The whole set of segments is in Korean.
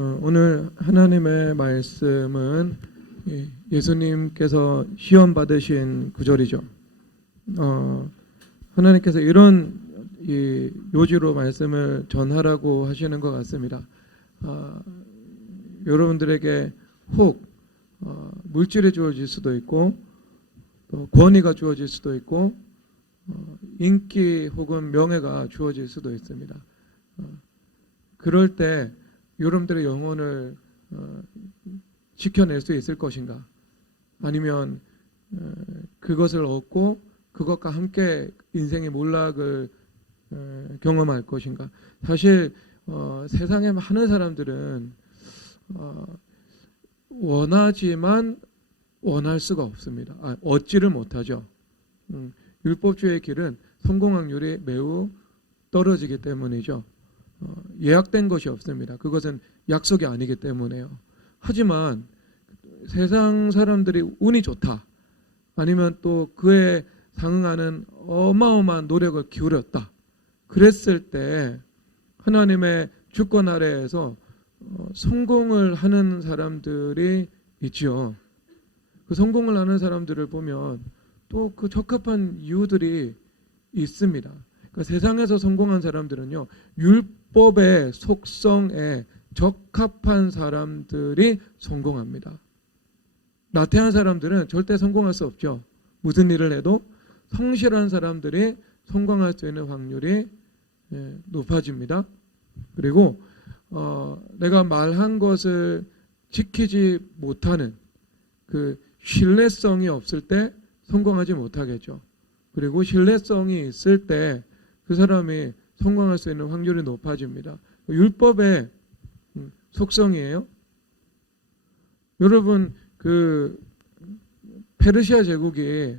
오늘 하나님의 말씀은 예수님께서 시험 받으신 구절이죠. 하나님께서 이런 요지로 말씀을 전하라고 하시는 것 같습니다. 여러분들에게 혹 물질이 주어질 수도 있고 또 권위가 주어질 수도 있고 인기 혹은 명예가 주어질 수도 있습니다. 그럴 때 여러분들의 영혼을 지켜낼 수 있을 것인가? 아니면 그것을 얻고 그것과 함께 인생의 몰락을 경험할 것인가? 사실 세상에 많은 사람들은 원하지만 원할 수가 없습니다. 얻지를 못하죠. 율법주의의 길은 성공 확률이 매우 떨어지기 때문이죠. 예약된 것이 없습니다. 그것은 약속이 아니기 때문에요. 하지만 세상 사람들이 운이 좋다, 아니면 또 그에 상응하는 어마어마한 노력을 기울였다, 그랬을 때 하나님의 주권 아래에서 성공을 하는 사람들이 있지요. 그 성공을 하는 사람들을 보면 또 그 적합한 이유들이 있습니다. 그러니까 세상에서 성공한 사람들은요, 율법의 속성에 적합한 사람들이 성공합니다. 나태한 사람들은 절대 성공할 수 없죠. 무슨 일을 해도 성실한 사람들이 성공할 수 있는 확률이 높아집니다. 그리고 내가 말한 것을 지키지 못하는 그 신뢰성이 없을 때 성공하지 못하겠죠. 그리고 신뢰성이 있을 때 그 사람이 성공할 수 있는 확률이 높아집니다. 율법의 속성이에요. 여러분, 그 페르시아 제국이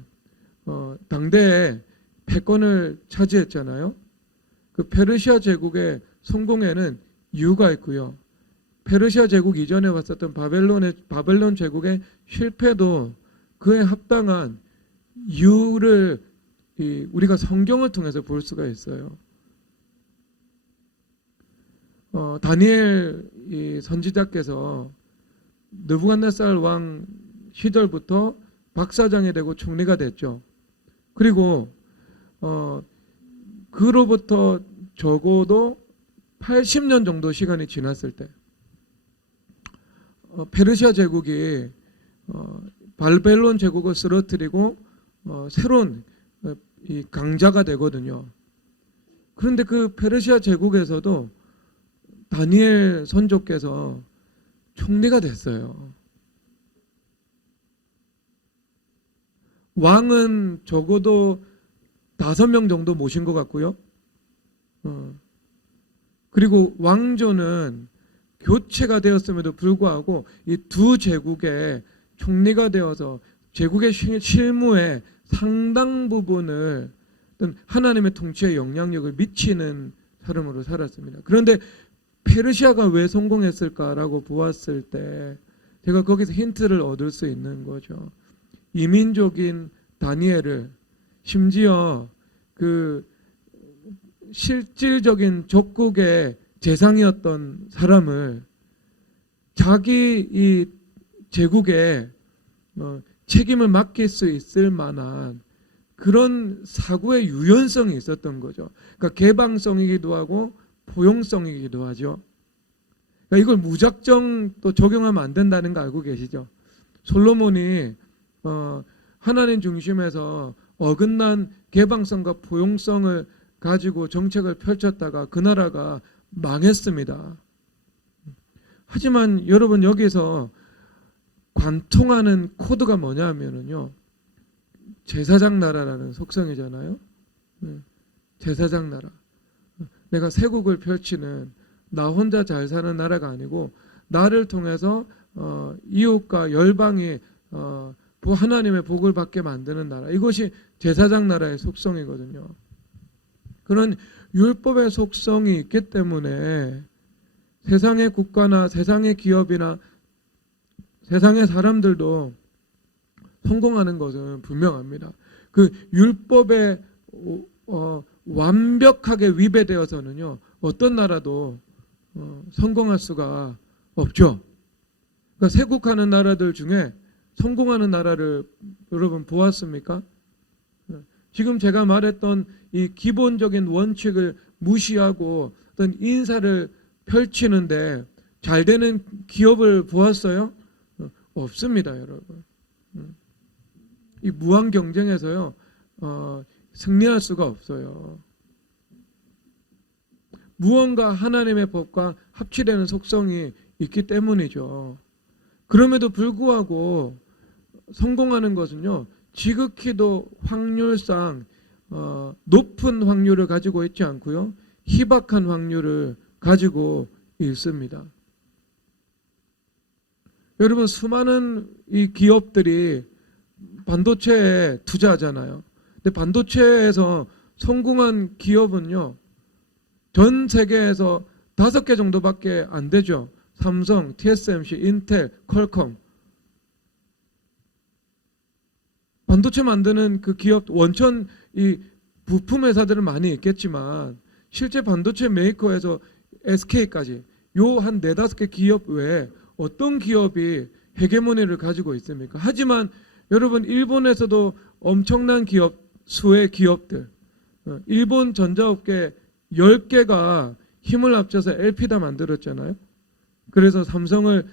당대에 패권을 차지했잖아요. 그 페르시아 제국의 성공에는 이유가 있고요. 페르시아 제국 이전에 왔었던 바벨론 제국의 실패도 그에 합당한 이유를 우리가 성경을 통해서 볼 수가 있어요. 다니엘 선지자께서 느부갓네살 왕 시절부터 박사장이 되고 총리가 됐죠. 그리고 그로부터 적어도 80년 정도 시간이 지났을 때 페르시아 제국이 바벨론 제국을 쓰러뜨리고 새로운 이 강자가 되거든요. 그런데 그 페르시아 제국에서도 다니엘 선조께서 총리가 됐어요. 왕은 적어도 5명 정도 모신 것 같고요. 그리고 왕조는 교체가 되었음에도 불구하고 이 두 제국의 총리가 되어서 제국의 실무에 상당 부분을 하나님의 통치에 영향력을 미치는 사람으로 살았습니다. 그런데 페르시아가 왜 성공했을까라고 보았을 때 제가 거기서 힌트를 얻을 수 있는 거죠. 이민족인 다니엘을, 심지어 그 실질적인 적국의 재상이었던 사람을 자기 이 제국에 책임을 맡길 수 있을 만한 그런 사고의 유연성이 있었던 거죠. 그러니까 개방성이기도 하고 포용성이기도 하죠. 그러니까 이걸 무작정 또 적용하면 안 된다는 거 알고 계시죠? 솔로몬이 하나님 중심에서 어긋난 개방성과 포용성을 가지고 정책을 펼쳤다가 그 나라가 망했습니다. 하지만 여러분, 여기서 관통하는 코드가 뭐냐 하면은요, 제사장 나라라는 속성이잖아요. 제사장 나라. 내가 세국을 펼치는, 나 혼자 잘 사는 나라가 아니고 나를 통해서 이웃과 열방이 하나님의 복을 받게 만드는 나라. 이것이 제사장 나라의 속성이거든요. 그런 율법의 속성이 있기 때문에 세상의 국가나 세상의 기업이나 세상의 사람들도 성공하는 것은 분명합니다. 그 율법에 완벽하게 위배되어서는요, 어떤 나라도 성공할 수가 없죠. 그러니까 세국하는 나라들 중에 성공하는 나라를 여러분 보았습니까? 지금 제가 말했던 이 기본적인 원칙을 무시하고 어떤 인사를 펼치는데 잘 되는 기업을 보았어요? 없습니다, 여러분. 이 무한 경쟁에서요, 승리할 수가 없어요. 무언가 하나님의 법과 합치되는 속성이 있기 때문이죠. 그럼에도 불구하고 성공하는 것은요, 지극히도 확률상 높은 확률을 가지고 있지 않고요, 희박한 확률을 가지고 있습니다. 여러분, 수많은 이 기업들이 반도체에 투자하잖아요. 근데 반도체에서 성공한 기업은요, 전 세계에서 5개 정도밖에 안 되죠. 삼성, TSMC, 인텔, 퀄컴. 반도체 만드는 그 기업, 원천 이 부품 회사들은 많이 있겠지만 실제 반도체 메이커에서 SK까지 요 한 4-5개 기업 외에 어떤 기업이 헤게모니를 가지고 있습니까? 하지만 여러분, 일본에서도 엄청난 기업, 수의 기업들, 일본 전자업계 10개가 힘을 합쳐서 LP다 만들었잖아요. 그래서 삼성을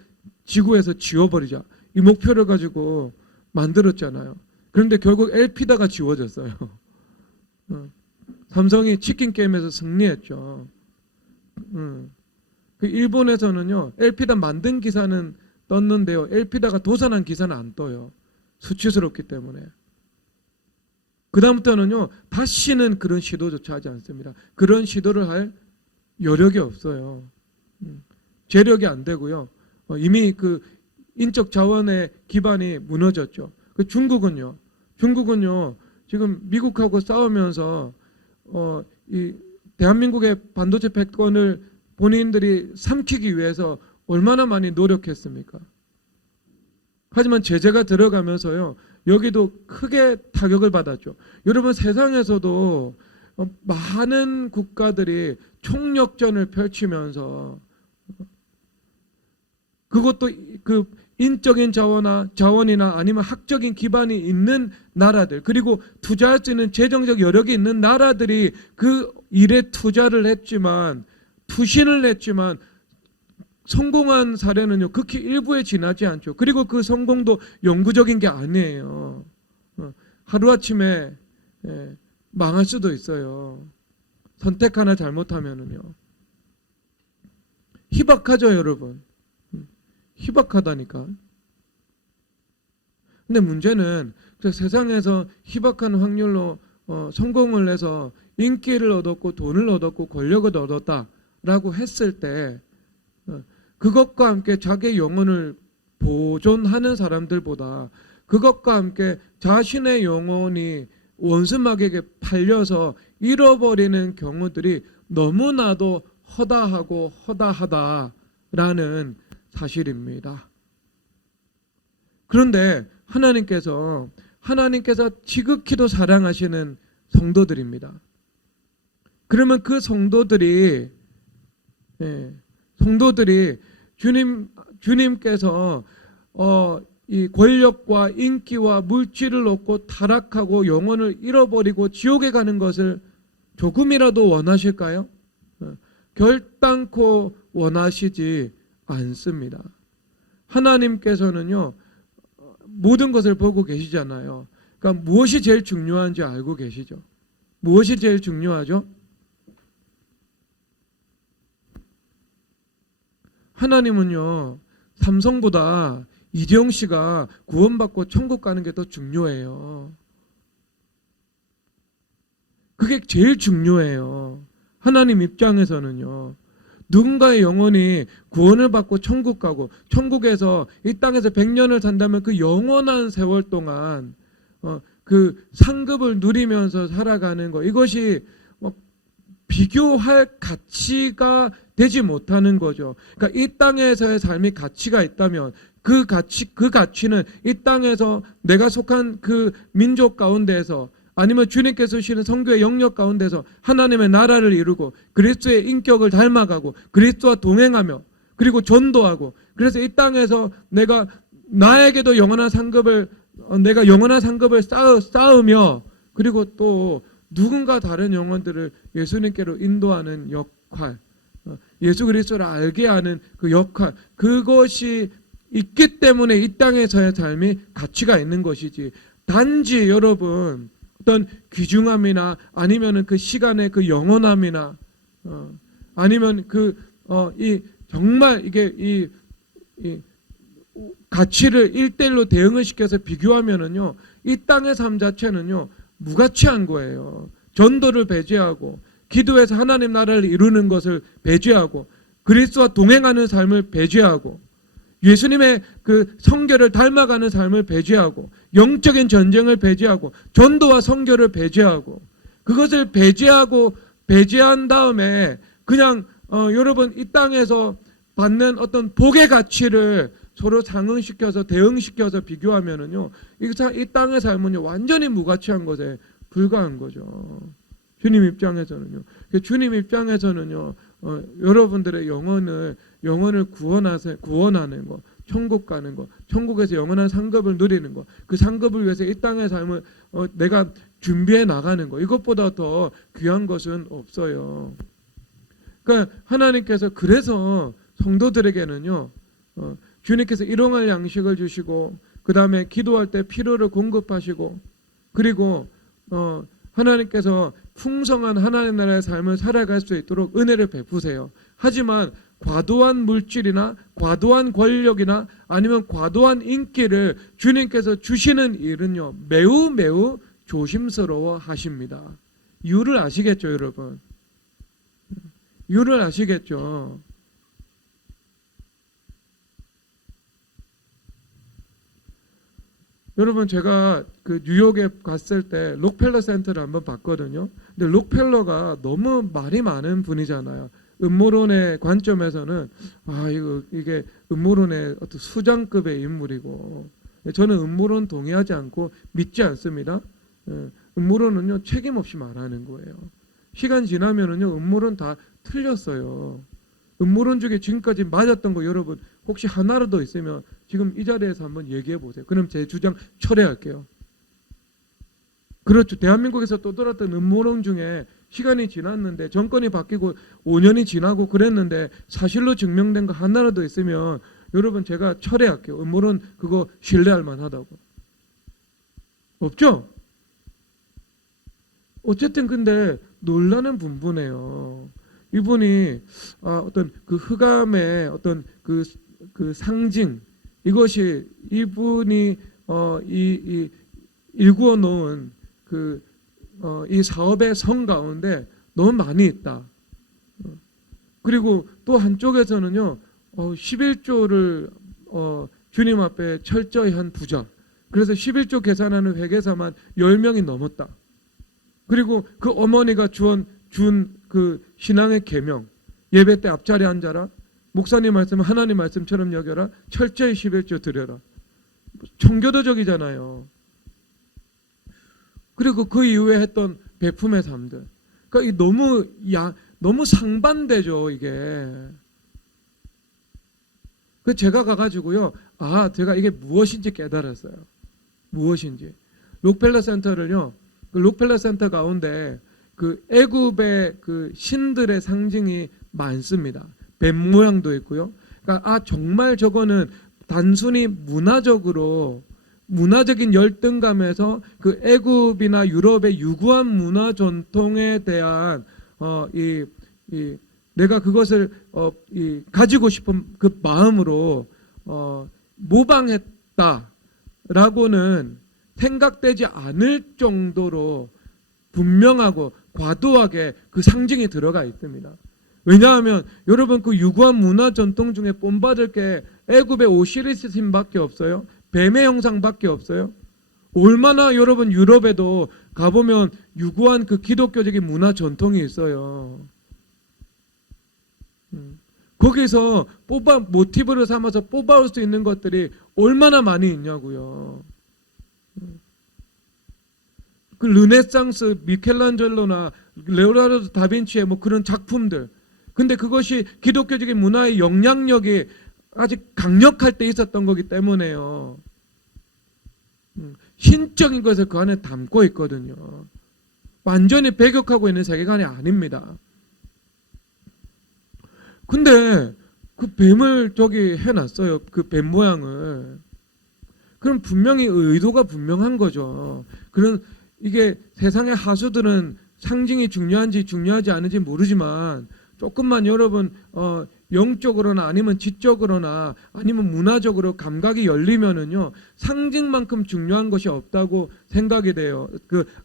지구에서 지워버리자, 이 목표를 가지고 만들었잖아요. 그런데 결국 LP다가 지워졌어요. 삼성이 치킨 게임에서 승리했죠. 그 일본에서는요, LP다 만든 기사는 떴는데요, LP다가 도산한 기사는 안 떠요. 수치스럽기 때문에. 그 다음부터는요, 다시는 그런 시도조차 하지 않습니다. 그런 시도를 할 여력이 없어요. 재력이 안 되고요. 이미 그 인적 자원의 기반이 무너졌죠. 그 중국은요, 지금 미국하고 싸우면서 이 대한민국의 반도체 패권을 본인들이 삼키기 위해서 얼마나 많이 노력했습니까? 하지만 제재가 들어가면서요, 여기도 크게 타격을 받았죠. 여러분, 세상에서도 많은 국가들이 총력전을 펼치면서, 그것도 그 인적인 자원이나 아니면 학적인 기반이 있는 나라들, 그리고 투자할 수 있는 재정적 여력이 있는 나라들이 그 일에 투자를 했지만, 투신을 했지만 성공한 사례는요, 극히 일부에 지나지 않죠. 그리고 그 성공도 영구적인 게 아니에요. 하루아침에 망할 수도 있어요. 선택 하나 잘못하면은요. 희박하죠, 여러분. 희박하다니까. 근데 문제는 세상에서 희박한 확률로 성공을 해서 인기를 얻었고 돈을 얻었고 권력을 얻었다라고 했을 때, 그것과 함께 자기의 영혼을 보존하는 사람들보다 그것과 함께 자신의 영혼이 원수마귀에게 팔려서 잃어버리는 경우들이 너무나도 허다하고 허다하다라는 사실입니다. 그런데 하나님께서 지극히도 사랑하시는 성도들입니다. 그러면 그 성도들이 주님께서 이 권력과 인기와 물질을 얻고 타락하고 영혼을 잃어버리고 지옥에 가는 것을 조금이라도 원하실까요? 결단코 원하시지 않습니다. 하나님께서는요, 모든 것을 보고 계시잖아요. 그러니까 무엇이 제일 중요한지 알고 계시죠. 무엇이 제일 중요하죠? 하나님은요, 삼성보다 이재용 씨가 구원받고 천국 가는 게 더 중요해요. 그게 제일 중요해요. 하나님 입장에서는요. 누군가의 영혼이 구원을 받고 천국 가고, 천국에서 이 땅에서 100년을 산다면 그 영원한 세월 동안 그 상급을 누리면서 살아가는 것, 이것이 비교할 가치가 되지 못하는 거죠. 그러니까 이 땅에서의 삶이 가치가 있다면 그 가치는 이 땅에서 내가 속한 그 민족 가운데에서, 아니면 주님께서 주시는 선교의 영역 가운데서 하나님의 나라를 이루고 그리스도의 인격을 닮아가고 그리스도와 동행하며 그리고 전도하고, 그래서 이 땅에서 나에게도 영원한 상급을 내가 영원한 상급을 쌓으며, 그리고 또 누군가 다른 영혼들을 예수님께로 인도하는 역할, 예수 그리스도를 알게 하는 그 역할, 그것이 있기 때문에 이 땅에서의 삶이 가치가 있는 것이지, 단지 여러분 어떤 귀중함이나 아니면은 그 시간의 그 영원함이나 아니면 이 정말 이게 이 가치를 1대1로 대응을 시켜서 비교하면은요, 이 땅의 삶 자체는요 무가치한 거예요. 전도를 배제하고, 기도해서 하나님 나라를 이루는 것을 배제하고, 그리스도와 동행하는 삶을 배제하고, 예수님의 그 성결을 닮아가는 삶을 배제하고, 영적인 전쟁을 배제하고, 전도와 선교를 배제하고, 그것을 배제한 다음에 그냥 여러분 이 땅에서 받는 어떤 복의 가치를 서로 상응시켜서 대응시켜서 비교하면은요, 이 땅의 삶은요 완전히 무가치한 것에 불과한 거죠. 주님 입장에서는요. 주님 입장에서는요, 여러분들의 영혼을 구원하는 거, 천국 가는 거, 천국에서 영원한 상급을 누리는 거, 그 상급을 위해서 이 땅의 삶을 내가 준비해 나가는 거, 이것보다 더 귀한 것은 없어요. 그러니까 하나님께서 그래서 성도들에게는요, 주님께서 일용할 양식을 주시고, 그 다음에 기도할 때 필요를 공급하시고, 그리고 하나님께서 풍성한 하나님 나라의 삶을 살아갈 수 있도록 은혜를 베푸세요. 하지만 과도한 물질이나 과도한 권력이나 아니면 과도한 인기를 주님께서 주시는 일은요 매우 매우 조심스러워 하십니다. 이유를 아시겠죠, 여러분? 이유를 아시겠죠? 여러분, 제가 그 뉴욕에 갔을 때 록펠러 센터를 한번 봤거든요. 근데 록펠러가 너무 말이 많은 분이잖아요. 음모론의 관점에서는 이게 음모론의 어떤 수장급의 인물이고, 저는 음모론 동의하지 않고 믿지 않습니다. 음모론은요 책임 없이 말하는 거예요. 시간 지나면은요 음모론 다 틀렸어요. 음모론 중에 지금까지 맞았던 거 여러분 혹시 하나라도 있으면 지금 이 자리에서 한번 얘기해 보세요. 그럼 제 주장 철회할게요. 그렇죠. 대한민국에서 떠돌았던 음모론 중에 시간이 지났는데, 정권이 바뀌고 5년이 지나고 그랬는데 사실로 증명된 거 하나라도 있으면 여러분 제가 철회할게요. 음모론 그거 신뢰할 만하다고. 없죠? 어쨌든 근데 놀라는 분이에요. 이분이 어떤 그 흑암의 어떤 그 상징, 이것이 이분이 일구어 놓은 이 사업의 성 가운데 너무 많이 있다. 그리고 또 한쪽에서는요 11조를 주님 앞에 철저히 한 부자. 그래서 11조 계산하는 회계사만 10명이 넘었다. 그리고 그 어머니가 준 그 신앙의 계명, 예배 때 앞자리에 앉아라, 목사님 말씀은 하나님 말씀처럼 여겨라, 철저히 11조 드려라. 청교도적이잖아요. 그리고 그 이후에 했던 베품의 삶들, 그러니까 너무 상반되죠 이게. 그 제가 가가지고요, 제가 이게 무엇인지 깨달았어요. 무엇인지. 록펠러 센터를요, 그 록펠러 센터 가운데 그 애굽의 그 신들의 상징이 많습니다. 뱀 모양도 있고요. 그러니까 정말 저거는 단순히 문화적인 열등감에서 그 애굽이나 유럽의 유구한 문화 전통에 대한 내가 그것을 가지고 싶은 그 마음으로 모방했다라고는 생각되지 않을 정도로 분명하고 과도하게 그 상징이 들어가 있습니다. 왜냐하면 여러분 그 유구한 문화 전통 중에 본받을 게 애굽의 오시리스 신밖에 없어요. 뱀의 형상밖에 없어요. 얼마나 여러분 유럽에도 가보면 유구한 그 기독교적인 문화 전통이 있어요. 거기서 모티브를 삼아서 뽑아올 수 있는 것들이 얼마나 많이 있냐고요. 그 르네상스 미켈란젤로나 레오나르도 다빈치의 뭐 그런 작품들, 근데 그것이 기독교적인 문화의 영향력이 아직 강력할 때 있었던 거기 때문에요. 신적인 것을 그 안에 담고 있거든요. 완전히 배격하고 있는 세계관이 아닙니다. 근데 그 뱀을 저기 해놨어요. 그 뱀 모양을. 그럼 분명히 의도가 분명한 거죠. 그런 이게 세상의 하수들은 상징이 중요한지 중요하지 않은지 모르지만 조금만 여러분 영적으로나 아니면 지적으로나 아니면 문화적으로 감각이 열리면은요 상징만큼 중요한 것이 없다고 생각이 돼요.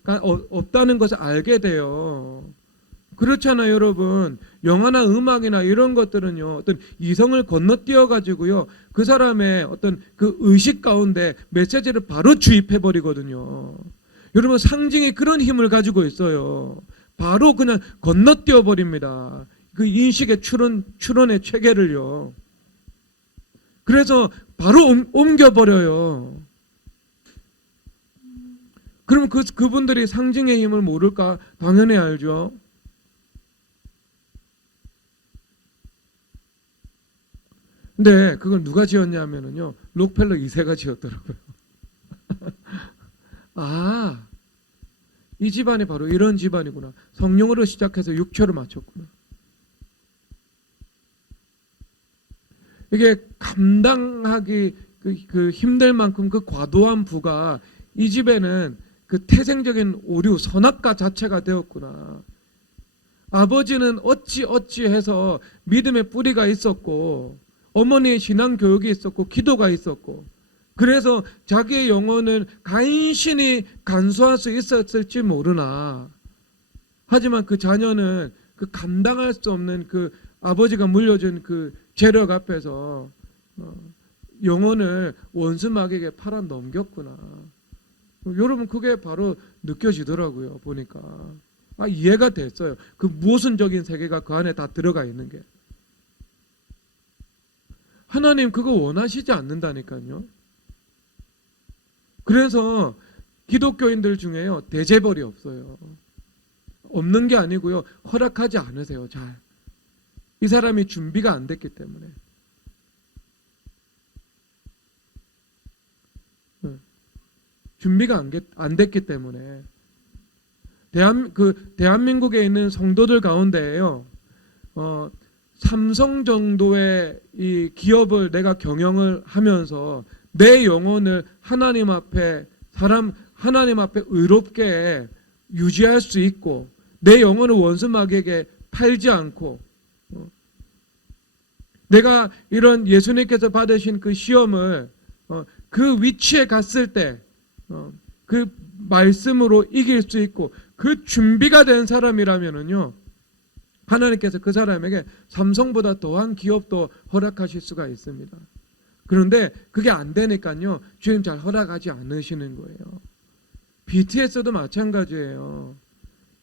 없다는 것을 알게 돼요. 그렇잖아요, 여러분. 영화나 음악이나 이런 것들은요, 어떤 이성을 건너뛰어 가지고요, 그 사람의 어떤 그 의식 가운데 메시지를 바로 주입해 버리거든요. 여러분, 상징이 그런 힘을 가지고 있어요. 바로 그냥 건너뛰어 버립니다. 그 인식의 추론의 체계를요. 그래서 바로 옮겨 버려요. 그럼 그분들이 상징의 힘을 모를까? 당연히 알죠. 근데 그걸 누가 지었냐면요. 록펠러 2세가 지었더라고요. 아, 이 집안이 바로 이런 집안이구나. 성령으로 시작해서 육체로 마쳤구나. 이게 감당하기 그 힘들 만큼 그 과도한 부가 이 집에는 그 태생적인 오류, 선악과 자체가 되었구나. 아버지는 어찌해서 믿음의 뿌리가 있었고 어머니의 신앙 교육이 있었고 기도가 있었고 그래서 자기의 영혼을 간신히 간수할 수 있었을지 모르나 하지만 그 자녀는 그 감당할 수 없는 그 아버지가 물려준 그 재력 앞에서 영혼을 원수 마귀에게 팔아 넘겼구나. 여러분 그게 바로 느껴지더라고요. 보니까 이해가 됐어요. 그 모순적인 세계가 그 안에 다 들어가 있는 게. 하나님 그거 원하시지 않는다니까요. 그래서 기독교인들 중에요 대재벌이 없어요. 없는 게 아니고요 허락하지 않으세요. 잘. 이 사람이 준비가 안 됐기 때문에. 준비가 안 됐기 때문에. 대한민국에 있는 성도들 가운데에요. 삼성 정도의 이 기업을 내가 경영을 하면서 내 영혼을 하나님 앞에 의롭게 유지할 수 있고 내 영혼을 원수 마귀에게 팔지 않고 내가 이런 예수님께서 받으신 그 시험을 그 위치에 갔을 때 그 말씀으로 이길 수 있고 그 준비가 된 사람이라면은요 하나님께서 그 사람에게 삼성보다 더한 기업도 허락하실 수가 있습니다. 그런데 그게 안 되니까요 주님 잘 허락하지 않으시는 거예요. BTS도 마찬가지예요.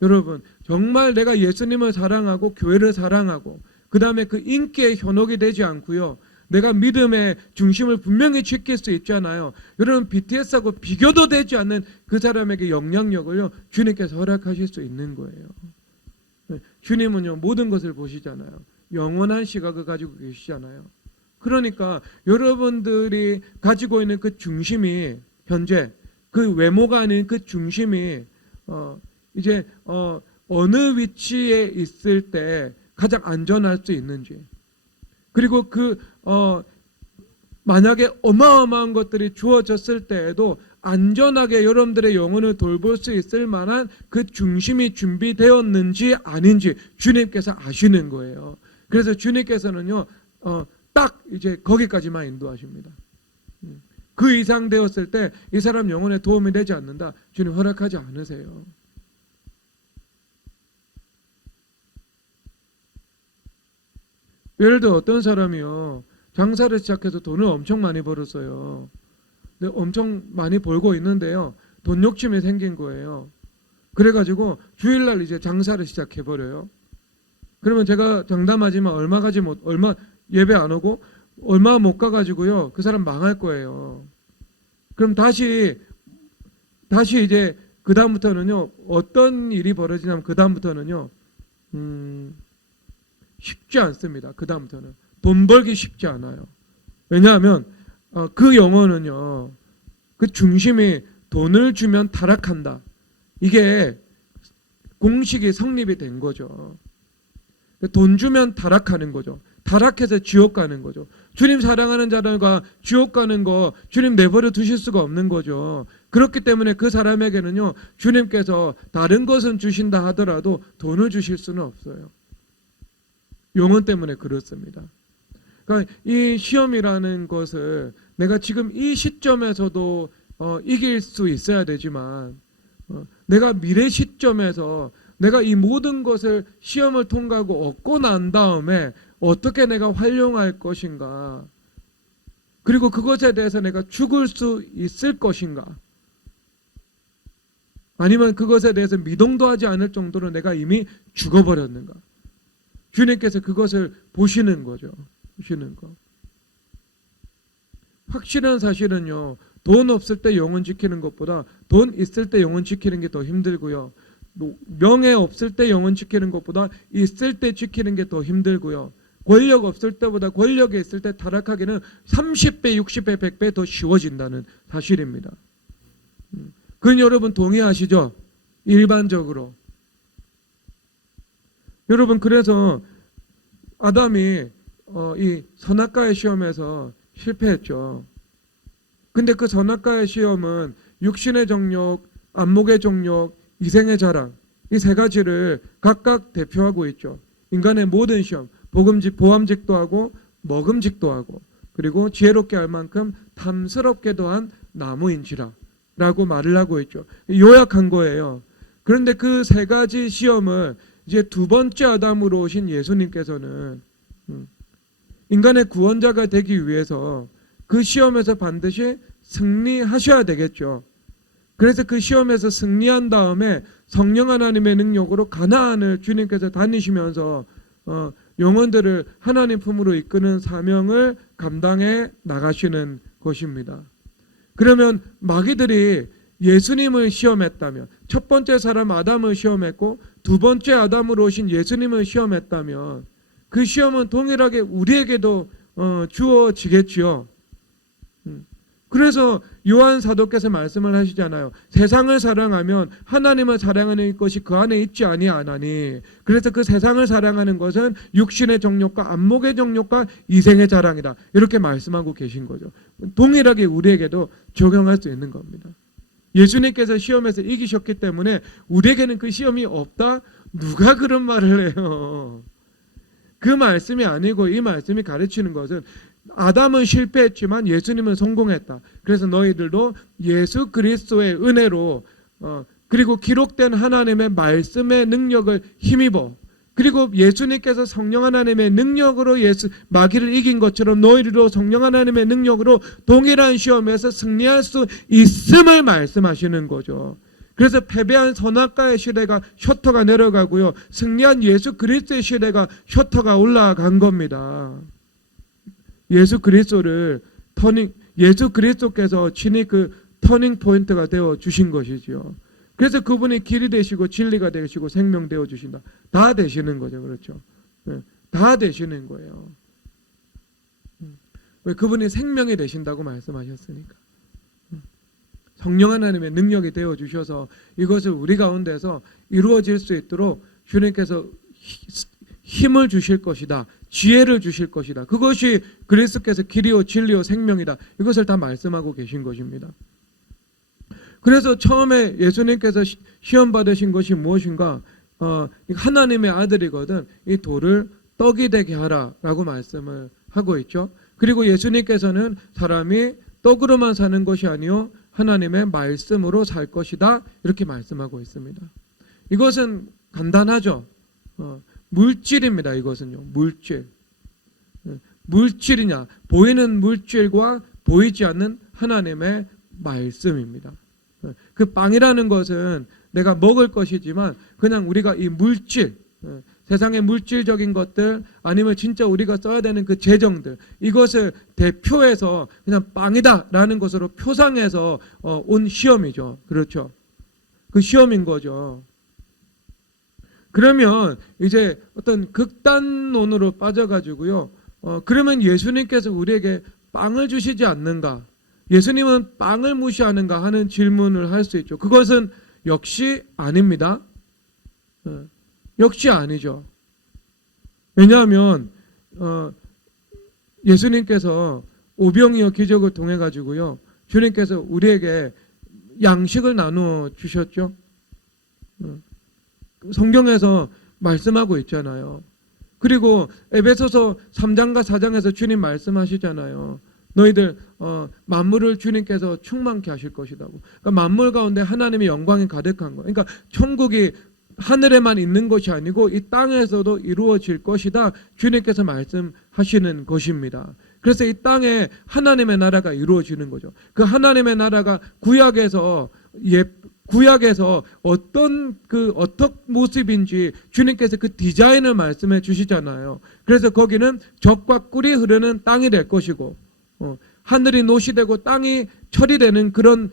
여러분 정말 내가 예수님을 사랑하고 교회를 사랑하고 그 다음에 그 인기에 현혹이 되지 않고요 내가 믿음의 중심을 분명히 지킬 수 있잖아요. 여러분 BTS하고 비교도 되지 않는 그 사람에게 영향력을요 주님께서 허락하실 수 있는 거예요. 주님은요 모든 것을 보시잖아요. 영원한 시각을 가지고 계시잖아요. 그러니까 여러분들이 가지고 있는 그 중심이 현재 그 외모가 아닌 그 중심이 이제 어느 위치에 있을 때 가장 안전할 수 있는지 그리고 만약에 어마어마한 것들이 주어졌을 때에도 안전하게 여러분들의 영혼을 돌볼 수 있을 만한 그 중심이 준비되었는지 아닌지 주님께서 아시는 거예요. 그래서 주님께서는요 딱 이제 거기까지만 인도하십니다. 그 이상 되었을 때 이 사람 영혼에 도움이 되지 않는다. 주님 허락하지 않으세요. 예를 들어 어떤 사람이요 장사를 시작해서 돈을 엄청 많이 벌었어요. 근데 엄청 많이 벌고 있는데요 돈 욕심이 생긴 거예요. 그래가지고 주일날 이제 장사를 시작해버려요. 그러면 제가 장담하지만 얼마 예배 안 오고 얼마 못 가가지고요 그 사람 망할 거예요. 그럼 다시 이제 그 다음부터는요 어떤 일이 벌어지냐면 그 다음부터는요 쉽지 않습니다. 그 다음부터는 돈 벌기 쉽지 않아요. 왜냐하면 그 영어는요, 그 중심이 돈을 주면 타락한다. 이게 공식이 성립이 된 거죠. 돈 주면 타락하는 거죠. 타락해서 지옥 가는 거죠. 주님 사랑하는 자들과 지옥 가는 거 주님 내버려 두실 수가 없는 거죠. 그렇기 때문에 그 사람에게는요, 주님께서 다른 것은 주신다 하더라도 돈을 주실 수는 없어요. 영혼 때문에 그렇습니다. 그러니까 이 시험이라는 것을 내가 지금 이 시점에서도 이길 수 있어야 되지만 내가 미래 시점에서 내가 이 모든 것을 시험을 통과하고 얻고 난 다음에 어떻게 내가 활용할 것인가, 그리고 그것에 대해서 내가 죽을 수 있을 것인가, 아니면 그것에 대해서 미동도 하지 않을 정도로 내가 이미 죽어버렸는가, 주님께서 그것을 보시는 거죠. 보시는 거. 확실한 사실은요, 돈 없을 때 영혼 지키는 것보다 돈 있을 때 영혼 지키는 게 더 힘들고요, 명예 없을 때 영혼 지키는 것보다 있을 때 지키는 게 더 힘들고요, 권력 없을 때보다 권력이 있을 때 타락하기는 30배, 60배, 100배 더 쉬워진다는 사실입니다. 그건 여러분 동의하시죠? 일반적으로. 여러분, 그래서 아담이 이 선악과의 시험에서 실패했죠. 근데 그 선악과의 시험은 육신의 정욕, 안목의 정욕, 이생의 자랑, 이 세 가지를 각각 대표하고 있죠. 인간의 모든 시험, 보암직도 하고 먹음직도 하고, 그리고 지혜롭게 할 만큼 탐스럽게도 한 나무인지라 라고 말을 하고 있죠. 요약한 거예요. 그런데 그 세 가지 시험을 이제 두 번째 아담으로 오신 예수님께서는 인간의 구원자가 되기 위해서 그 시험에서 반드시 승리하셔야 되겠죠. 그래서 그 시험에서 승리한 다음에 성령 하나님의 능력으로 가나안을 주님께서 다니시면서 영혼들을 하나님 품으로 이끄는 사명을 감당해 나가시는 것입니다. 그러면 마귀들이 예수님을 시험했다면, 첫 번째 사람 아담을 시험했고 두 번째 아담으로 오신 예수님을 시험했다면 그 시험은 동일하게 우리에게도 주어지겠지요. 그래서 요한 사도께서 말씀을 하시잖아요. 세상을 사랑하면 하나님을 사랑하는 것이 그 안에 있지 아니하나니. 그래서 그 세상을 사랑하는 것은 육신의 정욕과 안목의 정욕과 이생의 자랑이다. 이렇게 말씀하고 계신 거죠. 동일하게 우리에게도 적용할 수 있는 겁니다. 예수님께서 시험에서 이기셨기 때문에 우리에게는 그 시험이 없다? 누가 그런 말을 해요? 그 말씀이 아니고 이 말씀이 가르치는 것은 아담은 실패했지만 예수님은 성공했다. 그래서 너희들도 예수 그리스도의 은혜로 그리고 기록된 하나님의 말씀의 능력을 힘입어, 그리고 예수님께서 성령 하나님의 능력으로 마귀를 이긴 것처럼 너희들도 성령 하나님의 능력으로 동일한 시험에서 승리할 수 있음을 말씀하시는 거죠. 그래서 패배한 선악과의 시대가 셔터가 내려가고요, 승리한 예수 그리스도의 시대가 셔터가 올라간 겁니다. 예수 그리스도께서 친히 그 터닝 포인트가 되어 주신 것이지요. 그래서 그분이 길이 되시고 진리가 되시고 생명 되어 주신다. 다 되시는 거죠. 그렇죠? 다 되시는 거예요. 왜? 그분이 생명이 되신다고 말씀하셨으니까. 성령 하나님의 능력이 되어 주셔서 이것을 우리 가운데서 이루어질 수 있도록 주님께서 힘을 주실 것이다. 지혜를 주실 것이다. 그것이 그리스도께서 길이요 진리요 생명이다. 이것을 다 말씀하고 계신 것입니다. 그래서 처음에 예수님께서 시험 받으신 것이 무엇인가? 하나님의 아들이거든 이 돌을 떡이 되게 하라라고 말씀을 하고 있죠. 그리고 예수님께서는 사람이 떡으로만 사는 것이 아니요 하나님의 말씀으로 살 것이다. 이렇게 말씀하고 있습니다. 이것은 간단하죠. 물질입니다. 이것은요. 물질이냐? 보이는 물질과 보이지 않는 하나님의 말씀입니다. 그 빵이라는 것은 내가 먹을 것이지만 그냥 우리가 이 물질, 세상의 물질적인 것들 아니면 진짜 우리가 써야 되는 그 재정들, 이것을 대표해서 그냥 빵이다라는 것으로 표상해서 온 시험이죠. 그렇죠? 그 시험인 거죠. 그러면 이제 어떤 극단론으로 빠져가지고요. 그러면 예수님께서 우리에게 빵을 주시지 않는가? 예수님은 빵을 무시하는가 하는 질문을 할 수 있죠. 그것은 역시 아닙니다. 역시 아니죠. 왜냐하면 예수님께서 오병이어 기적을 통해 가지고요. 주님께서 우리에게 양식을 나누어 주셨죠. 성경에서 말씀하고 있잖아요. 그리고 에베소서 3장과 4장에서 주님 말씀하시잖아요. 너희들 만물을 주님께서 충만케 하실 것이라고. 그러니까 만물 가운데 하나님의 영광이 가득한 거. 그러니까 천국이 하늘에만 있는 것이 아니고 이 땅에서도 이루어질 것이다. 주님께서 말씀하시는 것입니다. 그래서 이 땅에 하나님의 나라가 이루어지는 거죠. 그 하나님의 나라가 구약에서 어떤 모습인지 주님께서 그 디자인을 말씀해 주시잖아요. 그래서 거기는 젖과 꿀이 흐르는 땅이 될 것이고, 하늘이 노시 되고 땅이 철이 되는 그런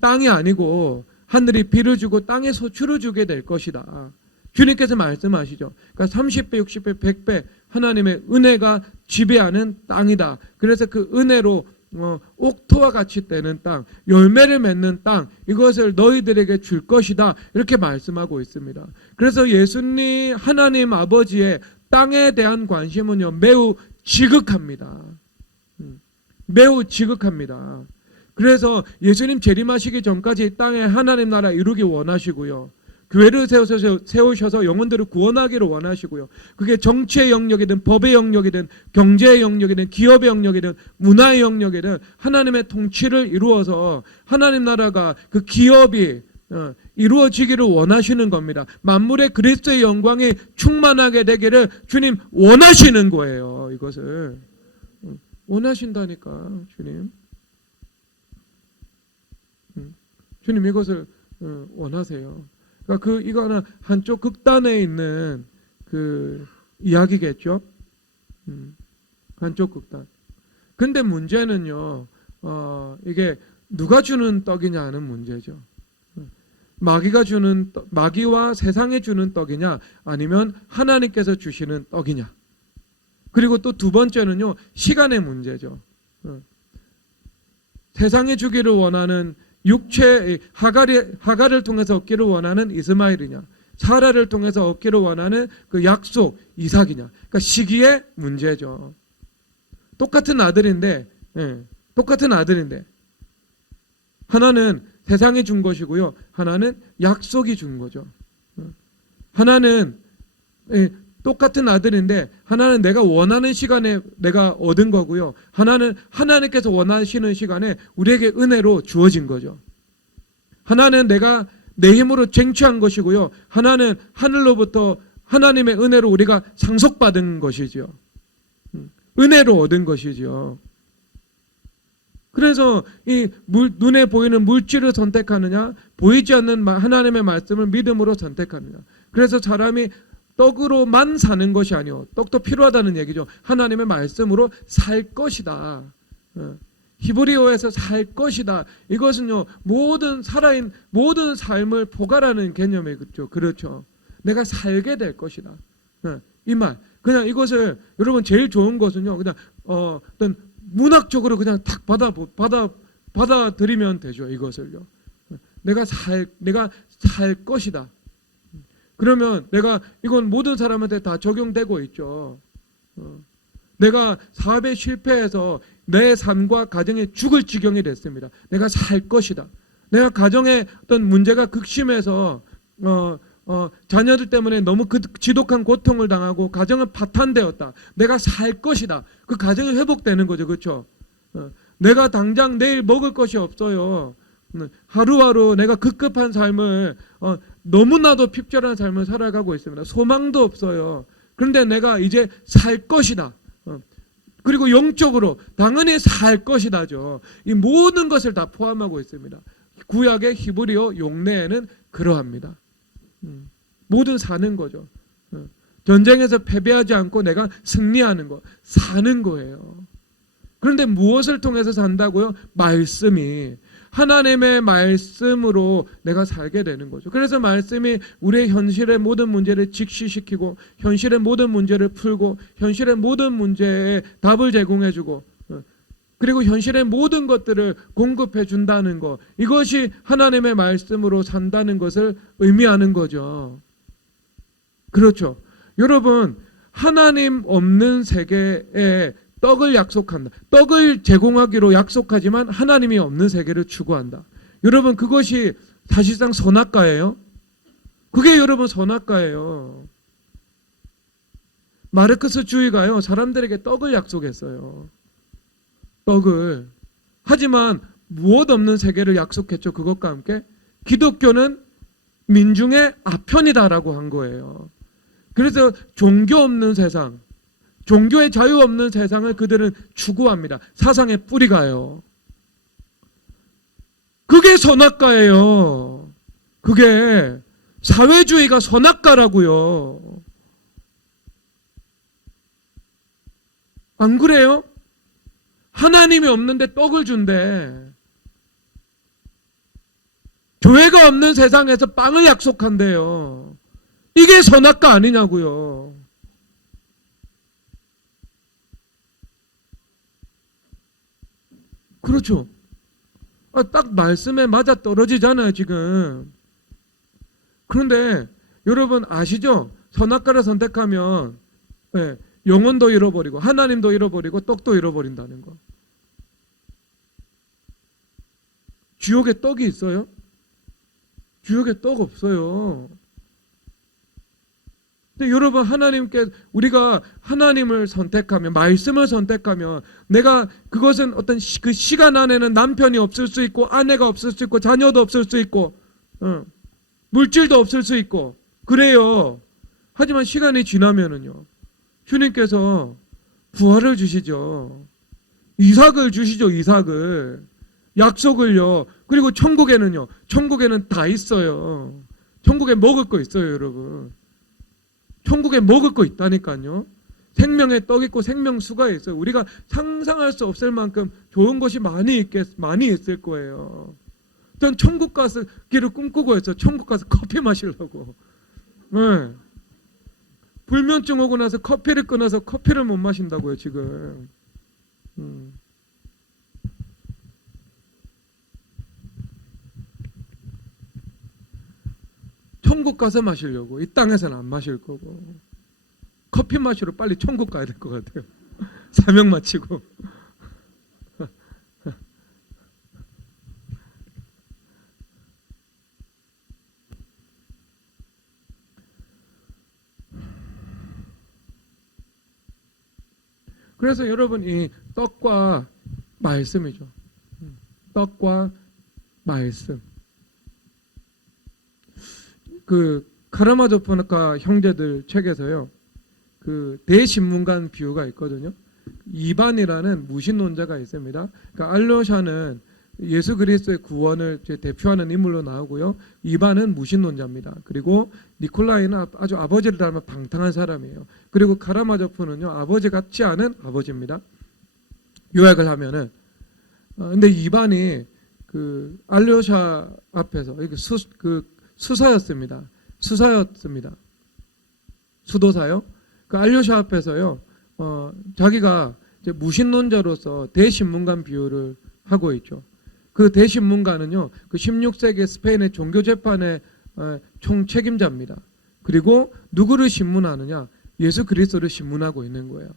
땅이 아니고, 하늘이 비를 주고 땅에 소출을 주게 될 것이다. 주님께서 말씀하시죠. 그러니까 30배, 60배, 100배 하나님의 은혜가 지배하는 땅이다. 그래서 그 은혜로 옥토와 같이 되는 땅, 열매를 맺는 땅, 이것을 너희들에게 줄 것이다. 이렇게 말씀하고 있습니다. 그래서 예수님 하나님 아버지의 땅에 대한 관심은요, 매우 지극합니다. 매우 지극합니다. 그래서 예수님 재림하시기 전까지 이 땅에 하나님 나라 이루기 원하시고요. 교회를 세우셔서 영혼들을 구원하기를 원하시고요. 그게 정치의 영역이든 법의 영역이든 경제의 영역이든 기업의 영역이든 문화의 영역이든 하나님의 통치를 이루어서 하나님 나라가 그 기업이 이루어지기를 원하시는 겁니다. 만물의 그리스도의 영광이 충만하게 되기를 주님 원하시는 거예요. 이것을 원하신다니까 주님. 주님 이것을 원하세요. 그러니까 이거는 한쪽 극단에 있는 그 이야기겠죠. 한쪽 극단. 근데 문제는요, 이게 누가 주는 떡이냐 하는 문제죠. 마귀와 세상이 주는 떡이냐, 아니면 하나님께서 주시는 떡이냐. 그리고 또 두 번째는요, 시간의 문제죠. 세상이 주기를 원하는 육체 하갈을 통해서 얻기를 원하는 이스마엘이냐, 사라를 통해서 얻기를 원하는 그 약속 이삭이냐. 그러니까 시기의 문제죠. 똑같은 아들인데 하나는 세상이 준 것이고요, 하나는 약속이 준 거죠. 하나는 똑같은 아들인데 하나는 내가 원하는 시간에 내가 얻은 거고요. 하나는 하나님께서 원하시는 시간에 우리에게 은혜로 주어진 거죠. 하나는 내가 내 힘으로 쟁취한 것이고요. 하나는 하늘로부터 하나님의 은혜로 우리가 상속받은 것이죠. 은혜로 얻은 것이죠. 그래서 눈에 보이는 물질을 선택하느냐, 보이지 않는 하나님의 말씀을 믿음으로 선택하느냐. 그래서 사람이 떡으로만 사는 것이 아니요, 떡도 필요하다는 얘기죠. 하나님의 말씀으로 살 것이다. 히브리어에서 살 것이다. 이것은요, 모든 삶을 포괄하는 개념이겠죠. 그렇죠. 내가 살게 될 것이다. 이 말. 그냥 이것을 여러분 제일 좋은 것은요, 그냥 어떤 문학적으로 그냥 탁 받아들이면 되죠. 이것을요. 내가 살 것이다. 그러면 이건 모든 사람한테 다 적용되고 있죠. 내가 사업에 실패해서 내 삶과 가정에 죽을 지경이 됐습니다. 내가 살 것이다. 내가 가정에 어떤 문제가 극심해서 자녀들 때문에 너무 지독한 고통을 당하고 가정은 파탄되었다. 내가 살 것이다. 그 가정이 회복되는 거죠. 그렇죠? 내가 당장 내일 먹을 것이 없어요. 하루하루 내가 급급한 삶을 너무나도 핍절한 삶을 살아가고 있습니다. 소망도 없어요. 그런데 내가 이제 살 것이다. 그리고 영적으로 당연히 살 것이다죠. 이 모든 것을 다 포함하고 있습니다. 구약의 히브리어 용례에는 그러합니다. 모든 사는 거죠. 전쟁에서 패배하지 않고 내가 승리하는 거, 사는 거예요. 그런데 무엇을 통해서 산다고요? 말씀이. 하나님의 말씀으로 내가 살게 되는 거죠. 그래서 말씀이 우리의 현실의 모든 문제를 직시시키고 현실의 모든 문제를 풀고 현실의 모든 문제에 답을 제공해주고 그리고 현실의 모든 것들을 공급해 준다는 것, 이것이 하나님의 말씀으로 산다는 것을 의미하는 거죠. 그렇죠. 여러분, 하나님 없는 세계에 떡을 약속한다. 떡을 제공하기로 약속하지만 하나님이 없는 세계를 추구한다. 여러분, 그것이 사실상 선악과예요. 그게 여러분 선악과예요. 마르크스주의가요, 사람들에게 떡을 약속했어요. 떡을. 하지만 무엇 없는 세계를 약속했죠. 그것과 함께 기독교는 민중의 아편이다라고 한 거예요. 그래서 종교 없는 세상, 종교의 자유 없는 세상을 그들은 추구합니다. 사상의 뿌리가요. 그게 선악과예요. 그게 사회주의가 선악과라고요. 안 그래요? 하나님이 없는데 떡을 준대. 교회가 없는 세상에서 빵을 약속한대요. 이게 선악과 아니냐고요. 그렇죠. 딱 말씀에 맞아 떨어지잖아요, 지금. 그런데 여러분 아시죠? 선악과를 선택하면 영혼도 잃어버리고 하나님도 잃어버리고 떡도 잃어버린다는 거. 지옥에 떡이 있어요? 지옥에 떡 없어요. 근데 여러분, 우리가 하나님을 선택하면, 말씀을 선택하면, 내가 그것은 어떤 그 시간 안에는 남편이 없을 수 있고, 아내가 없을 수 있고, 자녀도 없을 수 있고, 물질도 없을 수 있고, 그래요. 하지만 시간이 지나면은요, 주님께서 부활을 주시죠. 이삭을 주시죠, 이삭을. 약속을요. 그리고 천국에는 다 있어요. 천국에 먹을 거 있어요, 여러분. 천국에 먹을 거 있다니까요. 생명의 떡 있고 생명수가 있어요. 우리가 상상할 수 없을 만큼 좋은 것이 많이 있을 거예요. 전 천국 가기를 꿈꾸고 있어요. 천국 가서 커피 마시려고. 네. 불면증 오고 나서 커피를 끊어서 커피를 못 마신다고요, 지금. 천국 가서 마시려고. 이 땅에서는 안 마실 거고. 커피 마시러 빨리 천국 가야 될 것 같아요. 사명 마치고. 그래서 여러분, 이 떡과 말씀이죠. 떡과 말씀. 그 카라마조프가 형제들 책에서요, 그 대신문관 비유가 있거든요. 이반이라는 무신론자가 있습니다. 그러니까 알료샤는 예수 그리스도의 구원을 대표하는 인물로 나오고요. 이반은 무신론자입니다. 그리고 니콜라이는 아주 아버지를 닮은 방탕한 사람이에요. 그리고 카라마조프는요, 아버지 같지 않은 아버지입니다. 요약을 하면은, 근데 이반이 그 알료샤 앞에서 이게 수사였습니다. 수도사요. 그 알료샤 앞에서요, 자기가 이제 무신론자로서 대신문관 비유를 하고 있죠. 그 대신문관은요, 그 16세기 스페인의 종교 재판의 총책임자입니다. 그리고 누구를 신문하느냐? 예수 그리스도를 신문하고 있는 거예요.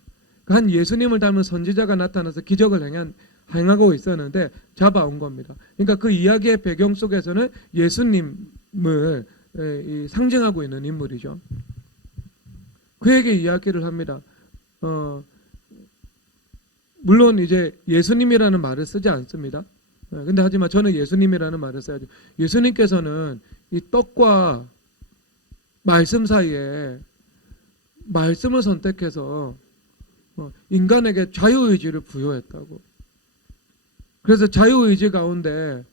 한 예수님을 닮은 선지자가 나타나서 기적을 행하고 있었는데 잡아온 겁니다. 그러니까 그 이야기의 배경 속에서는 예수님을 상징하고 있는 인물이죠. 그에게 이야기를 합니다. 물론 이제 예수님이라는 말을 쓰지 않습니다. 근데 하지만 저는 예수님이라는 말을 써야죠. 예수님께서는 이 떡과 말씀 사이에 말씀을 선택해서 인간에게 자유의지를 부여했다고. 그래서 자유의지 가운데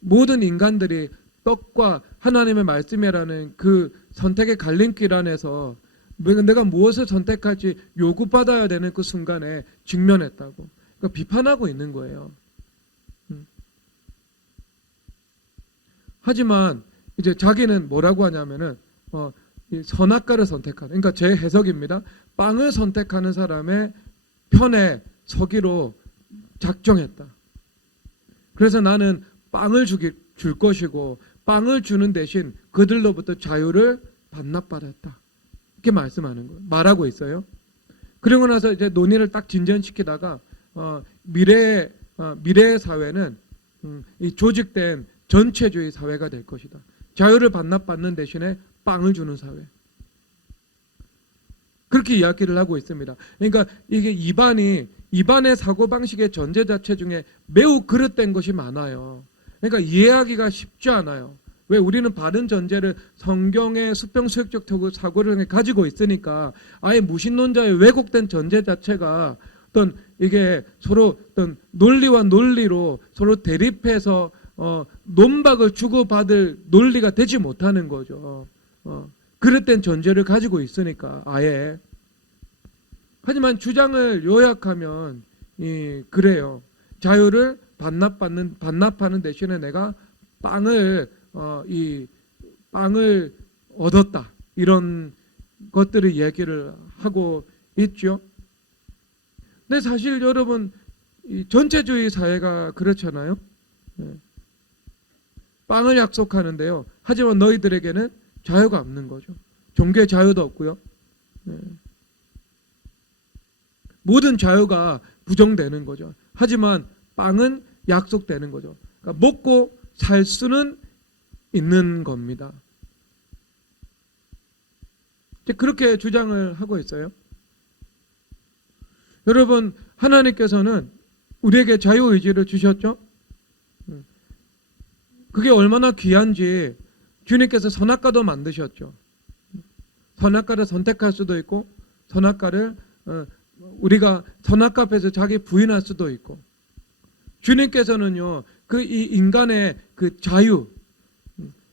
모든 인간들이 떡과 하나님의 말씀이라는 그 선택의 갈림길 안에서 내가 무엇을 선택할지 요구받아야 되는 그 순간에 직면했다고. 그러니까 비판하고 있는 거예요. 하지만 이제 자기는 뭐라고 하냐면은 이 선악과를 선택하는, 그러니까 제 해석입니다. 빵을 선택하는 사람의 편에 서기로 작정했다. 그래서 나는 빵을 줄 것이고 빵을 주는 대신 그들로부터 자유를 반납받았다. 이렇게 말하고 있어요. 그리고 나서 이제 논의를 딱 진전시키다가 미래의 사회는 이 조직된 전체주의 사회가 될 것이다. 자유를 반납받는 대신에 빵을 주는 사회. 그렇게 이야기를 하고 있습니다. 그러니까 이게 이반의 사고방식의 전제 자체 중에 매우 그릇된 것이 많아요. 그러니까 이해하기가 쉽지 않아요. 왜? 우리는 바른 전제를 성경의 수평수역적 사고를 가지고 있으니까 아예 무신론자의 왜곡된 전제 자체가 어떤 이게 서로 어떤 논리와 논리로 서로 대립해서 논박을 주고받을 논리가 되지 못하는 거죠. 그릇된 전제를 가지고 있으니까 아예. 하지만 주장을 요약하면 그래요. 자유를 반납하는 대신에 내가 빵을 얻었다. 이런 것들을 얘기를 하고 있죠. 근데 사실 여러분 이 전체주의 사회가 그렇잖아요. 빵을 약속하는데요. 하지만 너희들에게는 자유가 없는 거죠. 종교의 자유도 없고요. 모든 자유가 부정되는 거죠. 하지만 빵은 약속되는 거죠. 그러니까 먹고 살 수는 있는 겁니다. 그렇게 주장을 하고 있어요. 여러분, 하나님께서는 우리에게 자유의지를 주셨죠? 그게 얼마나 귀한지 주님께서 선악과도 만드셨죠. 선악과를 선택할 수도 있고 선악과를 우리가 선악과 앞에서 자기 부인할 수도 있고, 주님께서는요 이 인간의 그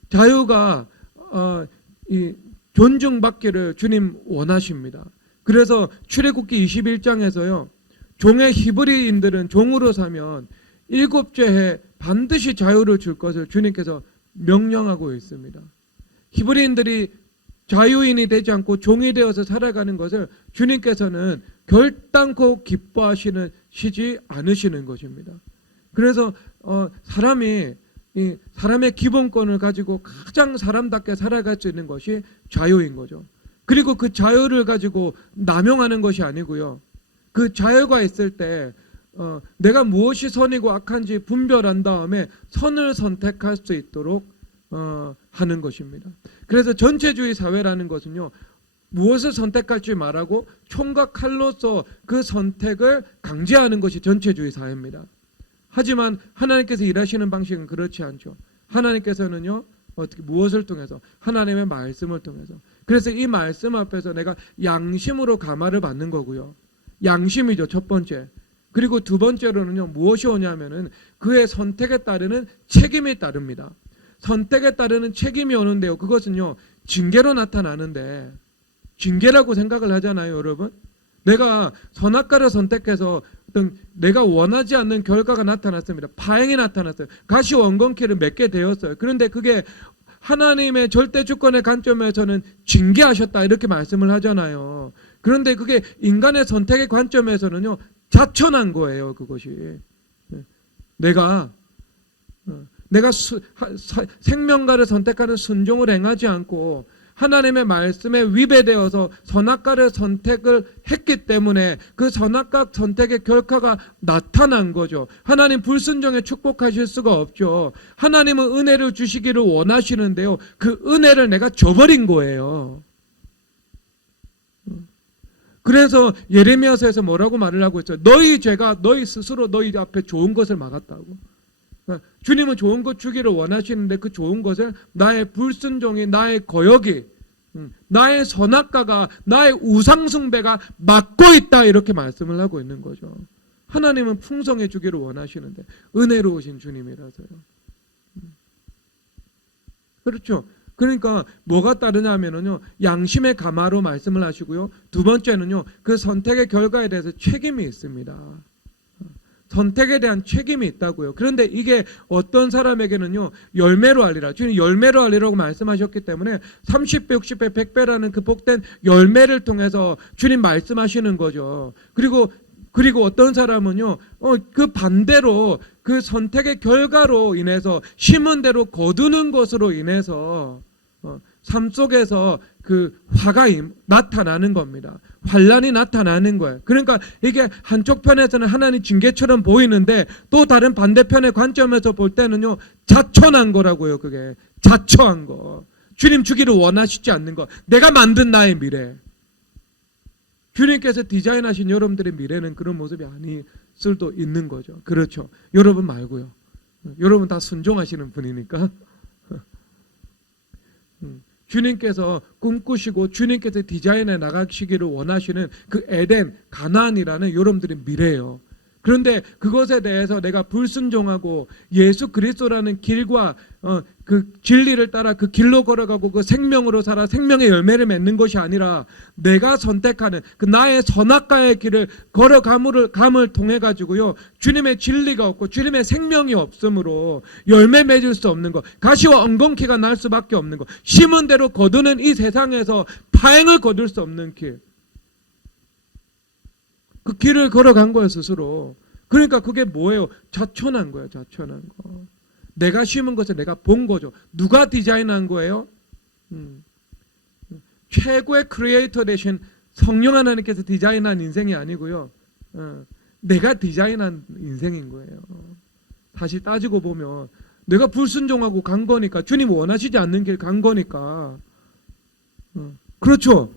자유가 존중받기를 주님 원하십니다. 그래서 출애굽기 21장에서요 종의 히브리인들은 종으로 사면 7째 해 반드시 자유를 줄 것을 주님께서 명령하고 있습니다. 히브리인들이 자유인이 되지 않고 종이 되어서 살아가는 것을 주님께서는 결단코 기뻐하시지 않으시는 것입니다. 그래서 사람의 기본권을 가지고 가장 사람답게 살아갈 수 있는 것이 자유인 거죠. 그리고 그 자유를 가지고 남용하는 것이 아니고요. 그 자유가 있을 때 내가 무엇이 선이고 악한지 분별한 다음에 선을 선택할 수 있도록 하는 것입니다. 그래서 전체주의 사회라는 것은요, 무엇을 선택할지 말하고 총과 칼로서 그 선택을 강제하는 것이 전체주의 사회입니다. 하지만 하나님께서 일하시는 방식은 그렇지 않죠. 하나님께서는요, 어떻게 무엇을 통해서? 하나님의 말씀을 통해서. 그래서 이 말씀 앞에서 내가 양심으로 감화를 받는 거고요. 양심이죠, 첫 번째. 그리고 두 번째로는요, 무엇이 오냐면은 그의 선택에 따르는 책임이 따릅니다. 선택에 따르는 책임이 오는데요, 그것은요 징계로 나타나는데, 징계라고 생각을 하잖아요, 여러분. 내가 선악과를 선택해서 어떤 내가 원하지 않는 결과가 나타났습니다. 파행이 나타났어요. 가시 원건키를 맺게 되었어요. 그런데 그게 하나님의 절대 주권의 관점에서는 징계하셨다 이렇게 말씀을 하잖아요. 그런데 그게 인간의 선택의 관점에서는요 자천한 거예요. 그것이 내가 생명과를 선택하는 순종을 행하지 않고 하나님의 말씀에 위배되어서 선악과를 선택을 했기 때문에 그 선악과 선택의 결과가 나타난 거죠. 하나님 불순종에 축복하실 수가 없죠. 하나님은 은혜를 주시기를 원하시는데요, 그 은혜를 내가 저버린 거예요. 그래서 예레미야서에서 뭐라고 말을 하고 있어요? 너희 죄가 너희 스스로 너희 앞에 좋은 것을 막았다고. 주님은 좋은 것 주기를 원하시는데 그 좋은 것을 나의 불순종이, 나의 거역이, 나의 선악과가, 나의 우상숭배가 막고 있다 이렇게 말씀을 하고 있는 거죠. 하나님은 풍성해 주기를 원하시는데 은혜로우신 주님이라서요. 그렇죠. 그러니까 뭐가 따르냐면요, 양심의 감화로 말씀을 하시고요. 두 번째는요, 그 선택의 결과에 대해서 책임이 있습니다. 선택에 대한 책임이 있다고요. 그런데 이게 어떤 사람에게는요, 열매로 알리라. 주님 열매로 알리라고 말씀하셨기 때문에 30배, 60배, 100배라는 그 복된 열매를 통해서 주님 말씀하시는 거죠. 그리고 어떤 사람은요, 그 반대로 그 선택의 결과로 인해서 심은 대로 거두는 것으로 인해서 삶 속에서 그 화가 나타나는 겁니다. 환란이 나타나는 거예요. 그러니까 이게 한쪽 편에서는 하나님 징계처럼 보이는데 또 다른 반대편의 관점에서 볼 때는요, 자초난 거라고요. 그게 자초한 거. 주님 주기를 원하시지 않는 거. 내가 만든 나의 미래. 주님께서 디자인하신 여러분들의 미래는 그런 모습이 아닐 수도 있는 거죠. 그렇죠. 여러분 말고요. 여러분 다 순종하시는 분이니까. 주님께서 꿈꾸시고 주님께서 디자인해 나가시기를 원하시는 그 에덴, 가나안이라는 여러분들의 미래예요. 그런데 그것에 대해서 내가 불순종하고 예수 그리스도라는 길과 그 진리를 따라 그 길로 걸어가고 그 생명으로 살아 생명의 열매를 맺는 것이 아니라 내가 선택하는 그 나의 선악과의 길을 걸어감을 통해 가지고요, 주님의 진리가 없고 주님의 생명이 없으므로 열매 맺을 수 없는 것, 가시와 엉겅퀴가 날 수밖에 없는 것, 심은 대로 거두는 이 세상에서 파행을 거둘 수 없는 길, 그 길을 걸어간 거예요, 스스로. 그러니까 그게 뭐예요? 자초난 거예요, 자초난 거. 내가 심은 것을 내가 본 거죠. 누가 디자인한 거예요? 최고의 크리에이터 되신 성령 하나님께서 디자인한 인생이 아니고요, 내가 디자인한 인생인 거예요. 다시 따지고 보면 내가 불순종하고 간 거니까, 주님 원하시지 않는 길 간 거니까. 그렇죠?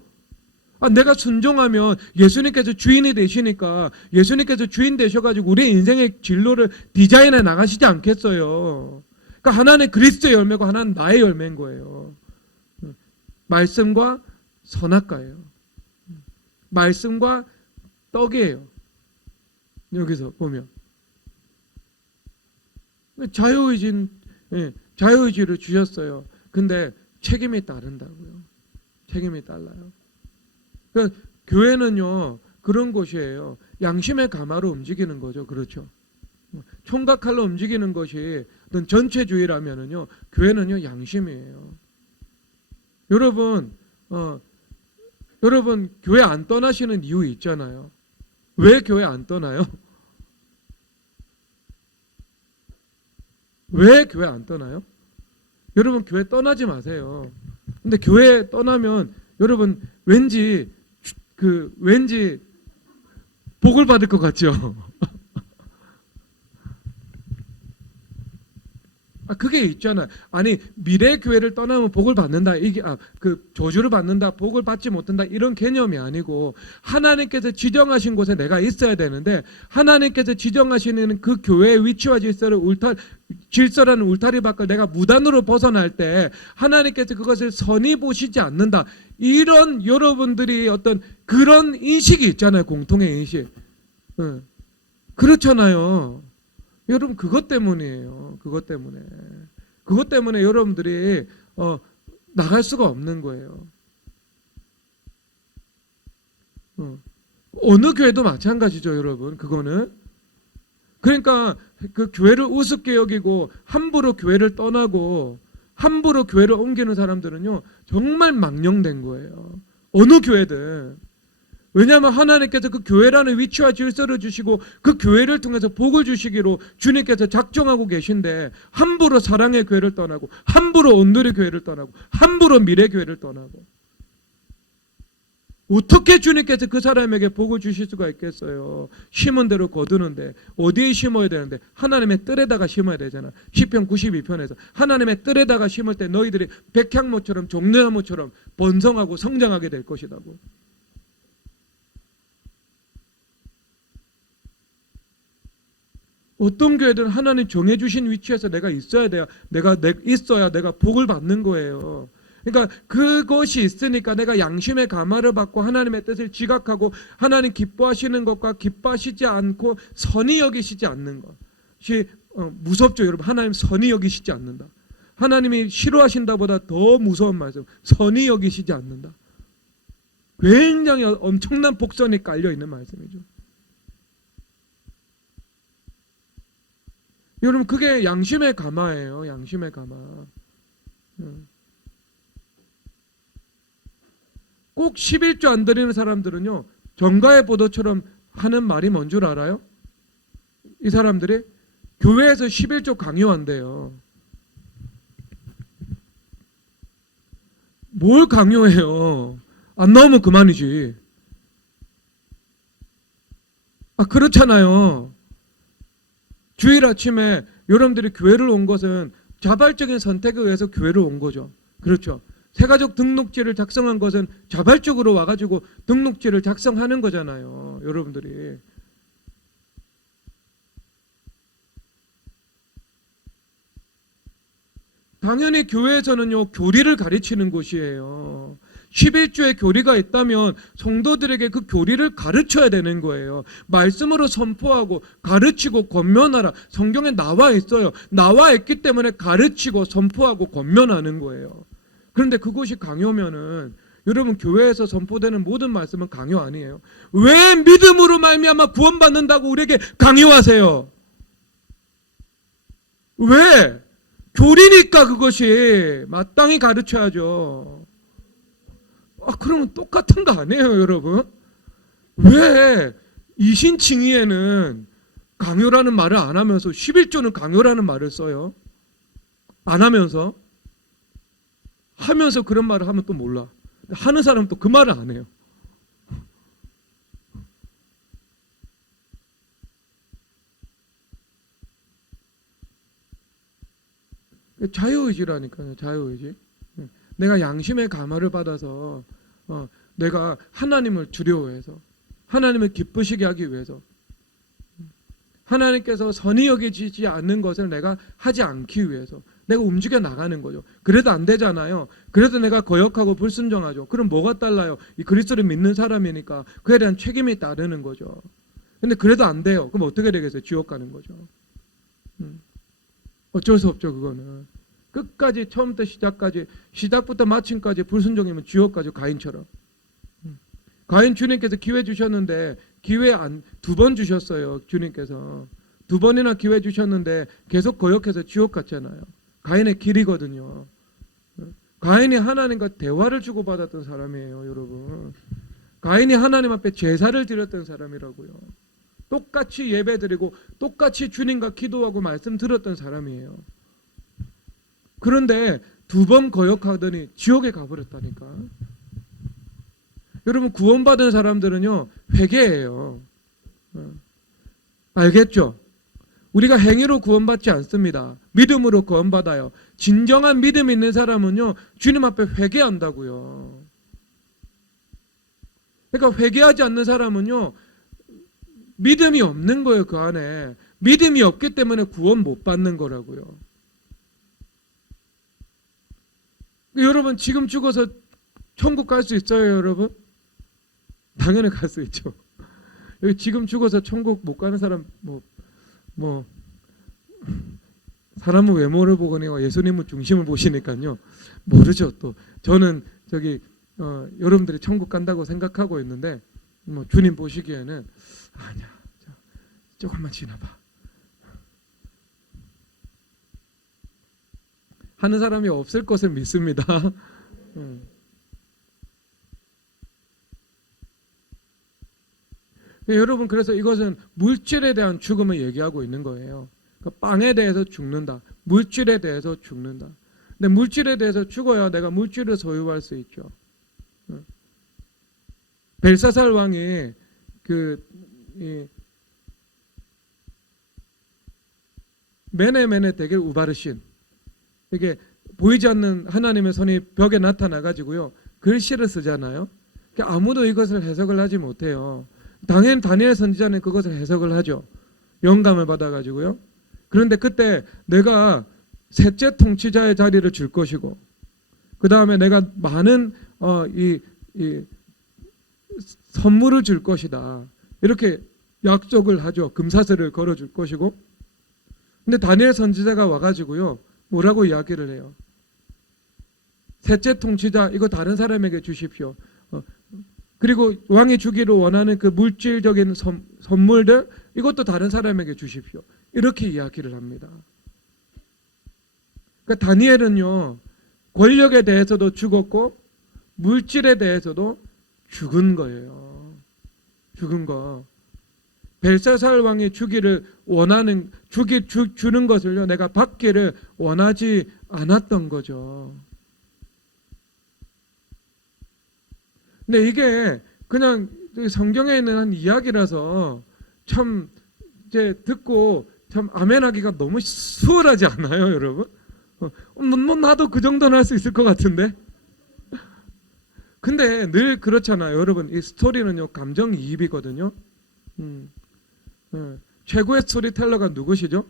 내가 순종하면 예수님께서 주인이 되시니까 예수님께서 주인 되셔가지고 우리의 인생의 진로를 디자인해 나가시지 않겠어요. 그러니까 하나는 그리스도의 열매고 하나는 나의 열매인 거예요. 말씀과 선악과예요. 말씀과 떡이에요. 여기서 보면 자유의지를 주셨어요. 근데 책임이 따른다고요. 책임이 달라요. 그러니까 교회는요, 그런 곳이에요. 양심의 가마로 움직이는 거죠. 그렇죠. 총각 칼로 움직이는 것이 어떤 전체주의라면은요, 교회는요, 양심이에요. 여러분 교회 안 떠나시는 이유 있잖아요. 왜 교회 안 떠나요? 왜 교회 안 떠나요? 여러분 교회 떠나지 마세요. 근데 교회 떠나면 여러분 왠지 복을 받을 것 같죠? 그게 있잖아요. 아니, 미래 교회를 떠나면 복을 받는다. 이게 저주를 받는다. 복을 받지 못한다. 이런 개념이 아니고, 하나님께서 지정하신 곳에 내가 있어야 되는데, 하나님께서 지정하시는 그 교회의 위치와 질서라는 울타리 밖을 내가 무단으로 벗어날 때 하나님께서 그것을 선히 보시지 않는다. 이런 여러분들이 어떤 그런 인식이 있잖아요. 공통의 인식. 그렇잖아요. 여러분 그것 때문이에요. 그것 때문에 여러분들이 나갈 수가 없는 거예요. 어느 교회도 마찬가지죠, 여러분. 그거는. 그러니까 그 교회를 우습게 여기고 함부로 교회를 떠나고 함부로 교회를 옮기는 사람들은요, 정말 망령된 거예요. 어느 교회든. 왜냐하면 하나님께서 그 교회라는 위치와 질서를 주시고 그 교회를 통해서 복을 주시기로 주님께서 작정하고 계신데, 함부로 사랑의 교회를 떠나고 함부로 온누리 교회를 떠나고 함부로 미래 교회를 떠나고, 어떻게 주님께서 그 사람에게 복을 주실 수가 있겠어요? 심은 대로 거두는데 어디에 심어야 되는데? 하나님의 뜰에다가 심어야 되잖아. 시편 92편에서 하나님의 뜰에다가 심을 때 너희들이 백향목처럼 종려나무처럼 번성하고 성장하게 될 것이라고. 어떤 교회든 하나님 정해주신 위치에서 내가 있어야 돼요. 내가 있어야 내가 복을 받는 거예요. 그러니까 그것이 있으니까 내가 양심의 가마를 받고 하나님의 뜻을 지각하고 하나님 기뻐하시는 것과 기뻐하시지 않고 선히 여기시지 않는 것이 무섭죠, 여러분. 하나님 선히 여기시지 않는다. 하나님이 싫어하신다보다 더 무서운 말씀. 선히 여기시지 않는다. 굉장히 엄청난 복선이 깔려 있는 말씀이죠. 여러분 그게 양심의 가마예요. 양심의 가마. 꼭 11조 안 드리는 사람들은요, 정가의 보도처럼 하는 말이 뭔 줄 알아요? 이 사람들이 교회에서 11조 강요한대요. 뭘 강요해요? 안 나오면 그만이지. 그렇잖아요. 주일 아침에 여러분들이 교회를 온 것은 자발적인 선택에 의해서 교회를 온 거죠. 그렇죠. 새가족 등록지를 작성한 것은 자발적으로 와가지고 등록지를 작성하는 거잖아요. 여러분들이. 당연히 교회에서는요, 교리를 가르치는 곳이에요. 11조의 교리가 있다면 성도들에게 그 교리를 가르쳐야 되는 거예요. 말씀으로 선포하고 가르치고 권면하라. 성경에 나와 있어요. 나와 있기 때문에 가르치고 선포하고 권면하는 거예요. 그런데 그것이 강요면은 여러분 교회에서 선포되는 모든 말씀은 강요 아니에요. 왜 믿음으로 말미암아 구원받는다고 우리에게 강요하세요? 왜? 교리니까 그것이 마땅히 가르쳐야죠. 그러면 똑같은 거 아니에요, 여러분? 왜 이신칭의에는 강요라는 말을 안 하면서 11조는 강요라는 말을 써요? 안 하면서? 하면서 그런 말을 하면 또 몰라. 하는 사람은 또 그 말을 안 해요. 자유의지라니까요. 자유의지. 내가 양심의 감화를 받아서 내가 하나님을 두려워해서 하나님을 기쁘시게 하기 위해서 하나님께서 선히 여기지 않는 것을 내가 하지 않기 위해서 내가 움직여 나가는 거죠. 그래도 안 되잖아요. 그래도 내가 거역하고 불순종하죠. 그럼 뭐가 달라요? 이 그리스도를 믿는 사람이니까 그에 대한 책임이 따르는 거죠. 근데 그래도 안 돼요. 그럼 어떻게 되겠어요? 지옥 가는 거죠. 어쩔 수 없죠. 그거는 끝까지 처음부터 시작까지 시작부터 마침까지 불순종이면 지옥 가죠. 가인처럼. 가인 주님께서 기회 주셨는데 기회 두 번 주셨어요. 주님께서 두 번이나 기회 주셨는데 계속 거역해서 지옥 갔잖아요. 가인의 길이거든요. 가인이 하나님과 대화를 주고받았던 사람이에요. 여러분, 가인이 하나님 앞에 제사를 드렸던 사람이라고요. 똑같이 예배드리고 똑같이 주님과 기도하고 말씀 들었던 사람이에요. 그런데 두 번 거역하더니 지옥에 가버렸다니까. 여러분, 구원받은 사람들은요 회개해요. 알겠죠? 우리가 행위로 구원받지 않습니다. 믿음으로 구원받아요. 진정한 믿음 있는 사람은요 주님 앞에 회개한다고요. 그러니까 회개하지 않는 사람은요 믿음이 없는 거예요. 그 안에 믿음이 없기 때문에 구원 못 받는 거라고요. 여러분, 지금 죽어서 천국 갈 수 있어요, 여러분? 당연히 갈 수 있죠. 여기 지금 죽어서 천국 못 가는 사람 사람은 외모를 보거니와 예수님은 중심을 보시니까요 모르죠. 또 저는 여러분들이 천국 간다고 생각하고 있는데 주님 보시기에는 아니야, 조금만 지나봐 하는 사람이 없을 것을 믿습니다. 여러분, 그래서 이것은 물질에 대한 죽음을 얘기하고 있는 거예요. 그러니까 빵에 대해서 죽는다. 물질에 대해서 죽는다. 근데 물질에 대해서 죽어야 내가 물질을 소유할 수 있죠. 벨사살 왕이 메네 데겔 우바르신, 이게 보이지 않는 하나님의 손이 벽에 나타나 가지고요 글씨를 쓰잖아요. 그러니까 아무도 이것을 해석을 하지 못해요. 당연히 다니엘 선지자는 그것을 해석을 하죠. 영감을 받아가지고요. 그런데 그때 내가 셋째 통치자의 자리를 줄 것이고, 그 다음에 내가 많은 선물을 줄 것이다. 이렇게 약속을 하죠. 금사슬을 걸어줄 것이고. 근데 다니엘 선지자가 와가지고요 뭐라고 이야기를 해요? 셋째 통치자, 이거 다른 사람에게 주십시오. 그리고 왕이 주기로 원하는 그 물질적인 선물들, 이것도 다른 사람에게 주십시오. 이렇게 이야기를 합니다. 그러니까 다니엘은요, 권력에 대해서도 죽었고 물질에 대해서도 죽은 거예요. 죽은 거. 벨사살 왕이 주기를 원하는 주는 것을요, 내가 받기를 원하지 않았던 거죠. 근데 이게 그냥 성경에 있는 한 이야기라서 참 이제 듣고 참 아멘하기가 너무 수월하지 않아요, 여러분? 뭐 나도 그 정도는 할 수 있을 것 같은데. 근데 늘 그렇잖아요, 여러분. 이 스토리는요, 감정이입이거든요. 최고의 스토리텔러가 누구시죠?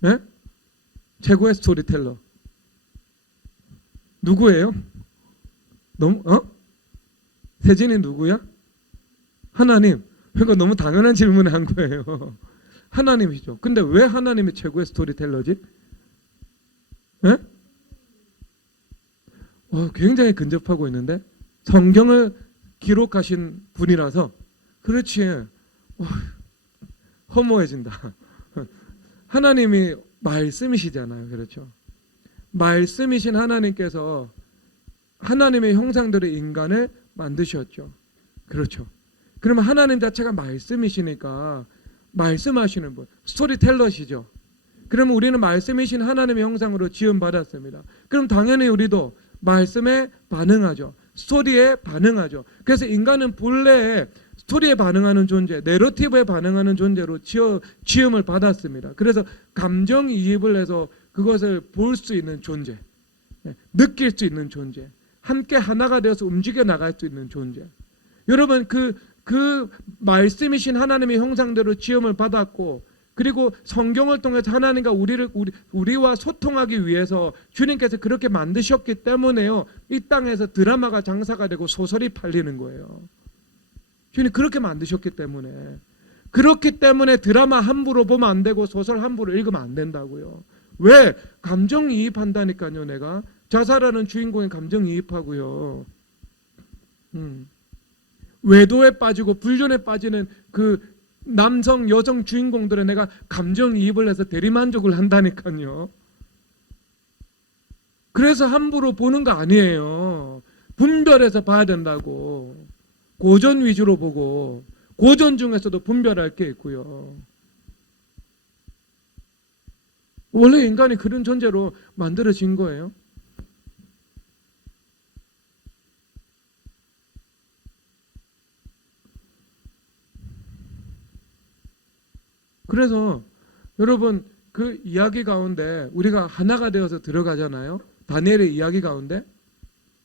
네? 최고의 스토리텔러 누구예요? 너무 세진이 누구야? 하나님. 그러니까 너무 당연한 질문을 한 거예요. 하나님이죠. 근데 왜 하나님이 최고의 스토리텔러지? 네? 굉장히 근접하고 있는데 성경을 기록하신 분이라서 그렇지. 허무해진다. 하나님이 말씀이시잖아요. 그렇죠? 말씀이신 하나님께서 하나님의 형상대로 인간을 만드셨죠. 그렇죠? 그러면 하나님 자체가 말씀이시니까 말씀하시는 분, 스토리텔러시죠. 그러면 우리는 말씀이신 하나님의 형상으로 지음받았습니다. 그럼 당연히 우리도 말씀에 반응하죠. 스토리에 반응하죠. 그래서 인간은 본래 스토리에 반응하는 존재, 내러티브에 반응하는 존재로 지음을 받았습니다. 그래서 감정이입을 해서 그것을 볼 수 있는 존재, 느낄 수 있는 존재, 함께 하나가 되어서 움직여 나갈 수 있는 존재. 여러분 그 말씀이신 하나님의 형상대로 지음을 받았고, 그리고 성경을 통해서 하나님과 우리와 소통하기 위해서 주님께서 그렇게 만드셨기 때문에요, 이 땅에서 드라마가 장사가 되고 소설이 팔리는 거예요. 주님 그렇게 만드셨기 때문에. 그렇기 때문에 드라마 함부로 보면 안 되고 소설 함부로 읽으면 안 된다고요. 왜? 감정이입한다니까요. 내가 자살하는 주인공이 감정이입하고요. 외도에 빠지고 불륜에 빠지는 그 남성 여성 주인공들은 내가 감정이입을 해서 대리만족을 한다니까요. 그래서 함부로 보는 거 아니에요. 분별해서 봐야 된다고. 고전 위주로 보고, 고전 중에서도 분별할 게 있고요. 원래 인간이 그런 존재로 만들어진 거예요. 그래서 여러분 그 이야기 가운데 우리가 하나가 되어서 들어가잖아요. 다니엘의 이야기 가운데.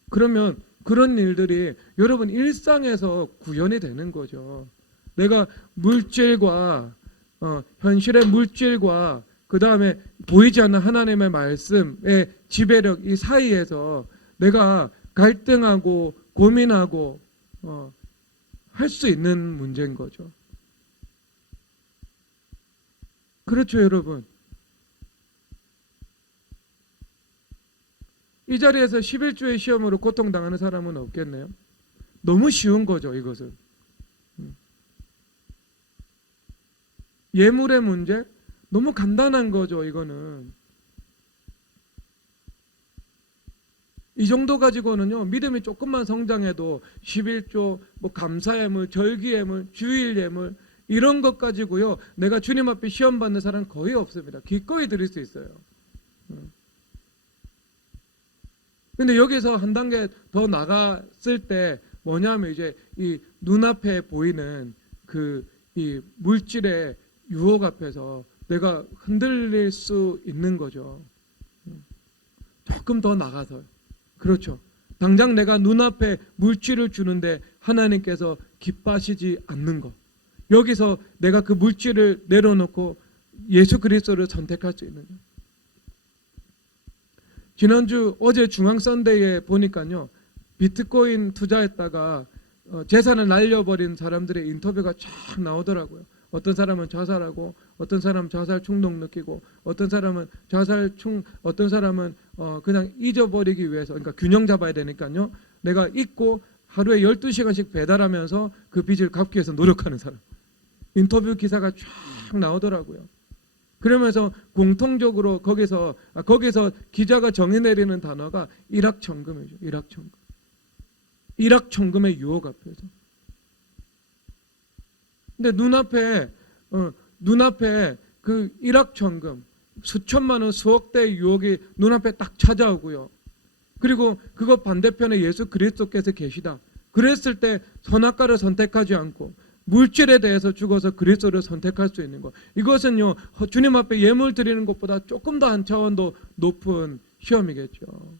그러면 그런 일들이 여러분 일상에서 구현이 되는 거죠. 내가 물질과 현실의 물질과 그 다음에 보이지 않는 하나님의 말씀의 지배력 이 사이에서 내가 갈등하고 고민하고 할 수 있는 문제인 거죠. 그렇죠, 여러분. 이 자리에서 11조의 시험으로 고통당하는 사람은 없겠네요. 너무 쉬운 거죠, 이것은. 예물의 문제? 너무 간단한 거죠, 이거는. 이 정도 가지고는요, 믿음이 조금만 성장해도 11조, 감사예물, 절기예물, 주일예물, 이런 것 가지고요, 내가 주님 앞에 시험 받는 사람 거의 없습니다. 기꺼이 드릴 수 있어요. 근데 여기서 한 단계 더 나갔을 때 뭐냐면 이제 이 눈앞에 보이는 이 물질의 유혹 앞에서 내가 흔들릴 수 있는 거죠. 조금 더 나가서. 그렇죠. 당장 내가 눈앞에 물질을 주는데 하나님께서 기뻐하시지 않는 것. 여기서 내가 그 물질을 내려놓고 예수 그리스도를 선택할 수 있는 것. 지난주 어제 중앙 선데이에 보니까요, 비트코인 투자했다가 재산을 날려버린 사람들의 인터뷰가 쫙 나오더라고요. 어떤 사람은 자살하고, 어떤 사람은 자살 충동 느끼고, 어떤 사람은 어떤 사람은 그냥 잊어버리기 위해서, 그러니까 균형 잡아야 되니까요, 내가 잊고 하루에 12시간씩 배달하면서 그 빚을 갚기 위해서 노력하는 사람. 인터뷰 기사가 쫙 쫙 나오더라고요. 그러면서 공통적으로 거기서 기자가 정의 내리는 단어가 일확천금이죠. 일확천금. 일확천금의 유혹 앞에서. 근데 눈앞에 그 일확천금, 수천만 원, 수억 대의 유혹이 눈앞에 딱 찾아오고요. 그리고 그거 반대편에 예수 그리스도께서 계시다. 그랬을 때 선악과를 선택하지 않고 물질에 대해서 죽어서 그리스도를 선택할 수 있는 것. 이것은요, 주님 앞에 예물 드리는 것보다 조금 더 한 차원 더 높은 시험이겠죠.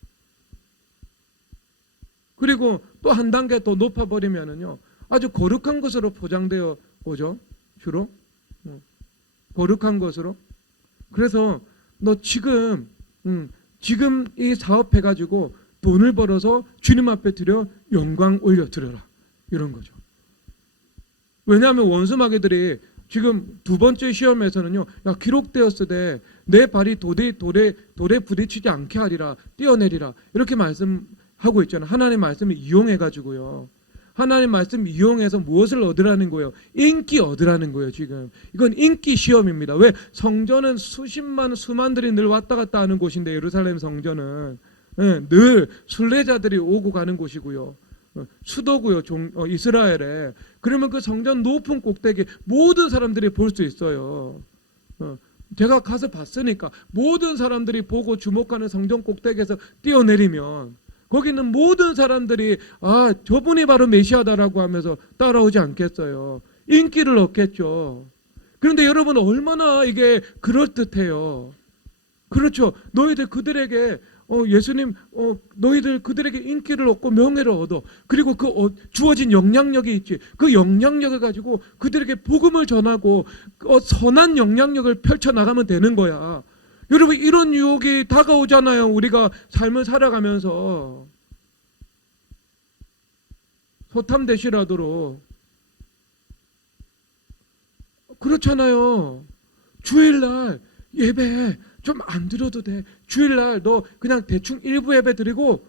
그리고 또 한 단계 더 높아버리면은요, 아주 거룩한 것으로 포장되어 오죠. 주로. 거룩한 것으로. 그래서 너 지금 이 사업해가지고 돈을 벌어서 주님 앞에 드려 영광 올려드려라. 이런 거죠. 왜냐하면 원수마귀들이 지금 두 번째 시험에서는요, 야, 기록되었으되 내 발이 돌에 부딪히지 않게 하리라, 뛰어내리라, 이렇게 말씀하고 있잖아요. 하나님의 말씀을 이용해가지고요. 하나님 말씀 이용해서 무엇을 얻으라는 거예요? 인기 얻으라는 거예요. 지금 이건 인기 시험입니다. 왜? 성전은 수만들이 늘 왔다 갔다 하는 곳인데, 예루살렘 성전은 늘 순례자들이 오고 가는 곳이고요. 수도고요. 이스라엘에. 그러면 그 성전 높은 꼭대기 모든 사람들이 볼 수 있어요. 제가 가서 봤으니까 모든 사람들이 보고 주목하는 성전 꼭대기에서 뛰어내리면 거기는 모든 사람들이 아, 저분이 바로 메시아다라고 하면서 따라오지 않겠어요. 인기를 얻겠죠. 그런데 여러분, 얼마나 이게 그럴듯해요. 그렇죠. 너희들 그들에게 예수님 너희들 그들에게 인기를 얻고 명예를 얻어. 그리고 그 주어진 영향력이 있지. 그 영향력을 가지고 그들에게 복음을 전하고 선한 영향력을 펼쳐나가면 되는 거야. 여러분, 이런 유혹이 다가오잖아요. 우리가 삶을 살아가면서. 소탐대시라도록. 그렇잖아요. 주일날 예배 좀 안 드려도 돼. 주일날 너 그냥 대충 일부 예배 드리고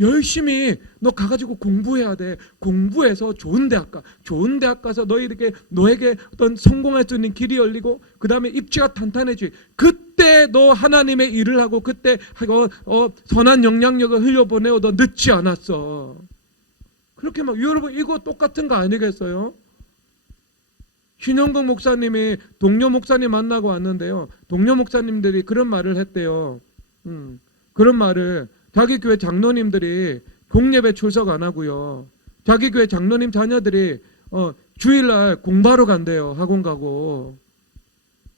열심히 너 가가지고 공부해야 돼. 공부해서 좋은 대학 가. 좋은 대학 가서 너에게 어떤 성공할 수 있는 길이 열리고, 그 다음에 입지가 탄탄해지. 그때 너 하나님의 일을 하고, 그때 선한 영향력을 흘려보내고 너 늦지 않았어. 그렇게 여러분, 이거 똑같은 거 아니겠어요? 신영국 목사님이 동료 목사님 만나고 왔는데요. 동료 목사님들이 그런 말을 했대요. 그런 말을, 자기 교회 장로님들이 공예배 출석 안 하고요. 자기 교회 장로님 자녀들이 주일날 공부하러 간대요. 학원 가고.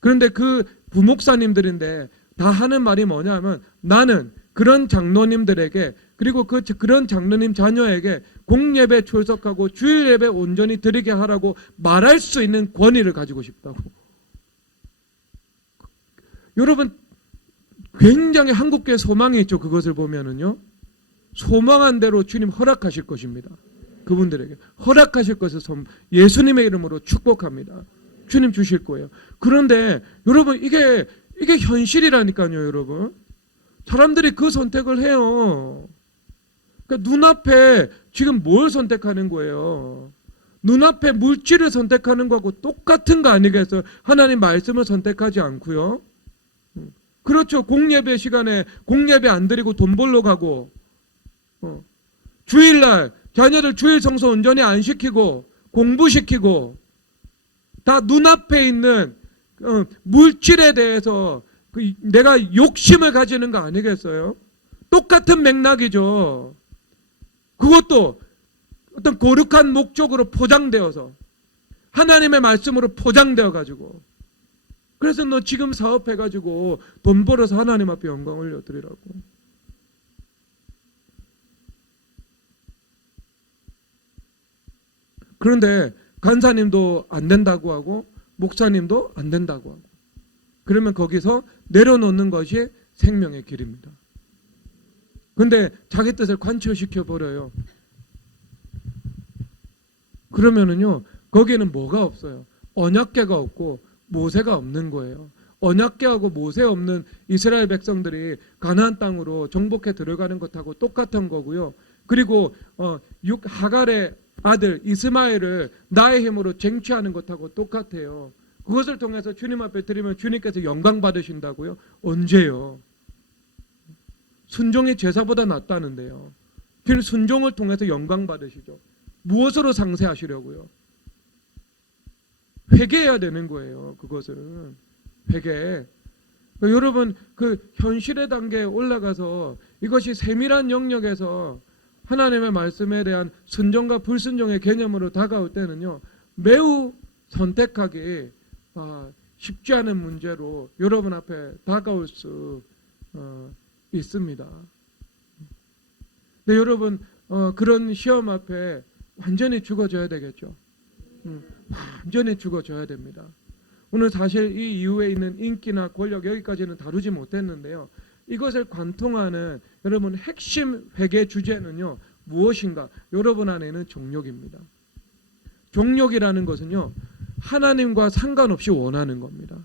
그런데 그 부목사님들인데 다 하는 말이 뭐냐면, 나는 그런 장로님들에게, 그리고 그런 장로님 자녀에게 공예배 출석하고 주일 예배 온전히 드리게 하라고 말할 수 있는 권위를 가지고 싶다고. 여러분, 굉장히 한국교회 소망이 있죠. 그것을 보면은요, 소망한 대로 주님 허락하실 것입니다. 그분들에게 허락하실 것을 예수님의 이름으로 축복합니다. 주님 주실 거예요. 그런데 여러분, 이게 현실이라니까요. 여러분, 사람들이 그 선택을 해요. 그러니까 눈앞에 지금 뭘 선택하는 거예요? 눈앞에 물질을 선택하는 거하고 똑같은 거 아니겠어요? 하나님 말씀을 선택하지 않고요. 그렇죠. 공예배 시간에 공예배 안 드리고 돈 벌러 가고, 주일날 자녀들 주일 성소 온전히 안 시키고 공부시키고, 다 눈앞에 있는 물질에 대해서 내가 욕심을 가지는 거 아니겠어요? 똑같은 맥락이죠. 그것도 어떤 거룩한 목적으로 포장되어서, 하나님의 말씀으로 포장되어 가지고, 그래서 너 지금 사업해가지고 돈 벌어서 하나님 앞에 영광 올려드리라고. 그런데 간사님도 안 된다고 하고 목사님도 안 된다고 하고, 그러면 거기서 내려놓는 것이 생명의 길입니다. 근데 자기 뜻을 관철시켜 버려요. 그러면은요, 거기에는 뭐가 없어요? 언약궤가 없고 모세가 없는 거예요. 언약궤하고 모세 없는 이스라엘 백성들이 가나안 땅으로 정복해 들어가는 것하고 똑같은 거고요. 그리고 하갈의 아들 이스마엘을 나의 힘으로 쟁취하는 것하고 똑같아요. 그것을 통해서 주님 앞에 드리면 주님께서 영광 받으신다고요? 언제요? 순종이 제사보다 낫다는데요. 주님 순종을 통해서 영광 받으시죠. 무엇으로 상세하시려고요? 회개해야 되는 거예요. 그것은 회개. 여러분 그 현실의 단계에 올라가서 이것이 세밀한 영역에서 하나님의 말씀에 대한 순종과 불순종의 개념으로 다가올 때는요, 매우 선택하기 쉽지 않은 문제로 여러분 앞에 다가올 수 있습니다. 근데 여러분 그런 시험 앞에 완전히 죽어져야 되겠죠. 완전히 죽어져야 됩니다. 오늘 사실 이 이후에 있는 인기나 권력 여기까지는 다루지 못했는데요. 이것을 관통하는 여러분 핵심 회개 주제는요, 무엇인가? 여러분 안에는 정욕입니다. 정욕이라는 것은요, 하나님과 상관없이 원하는 겁니다.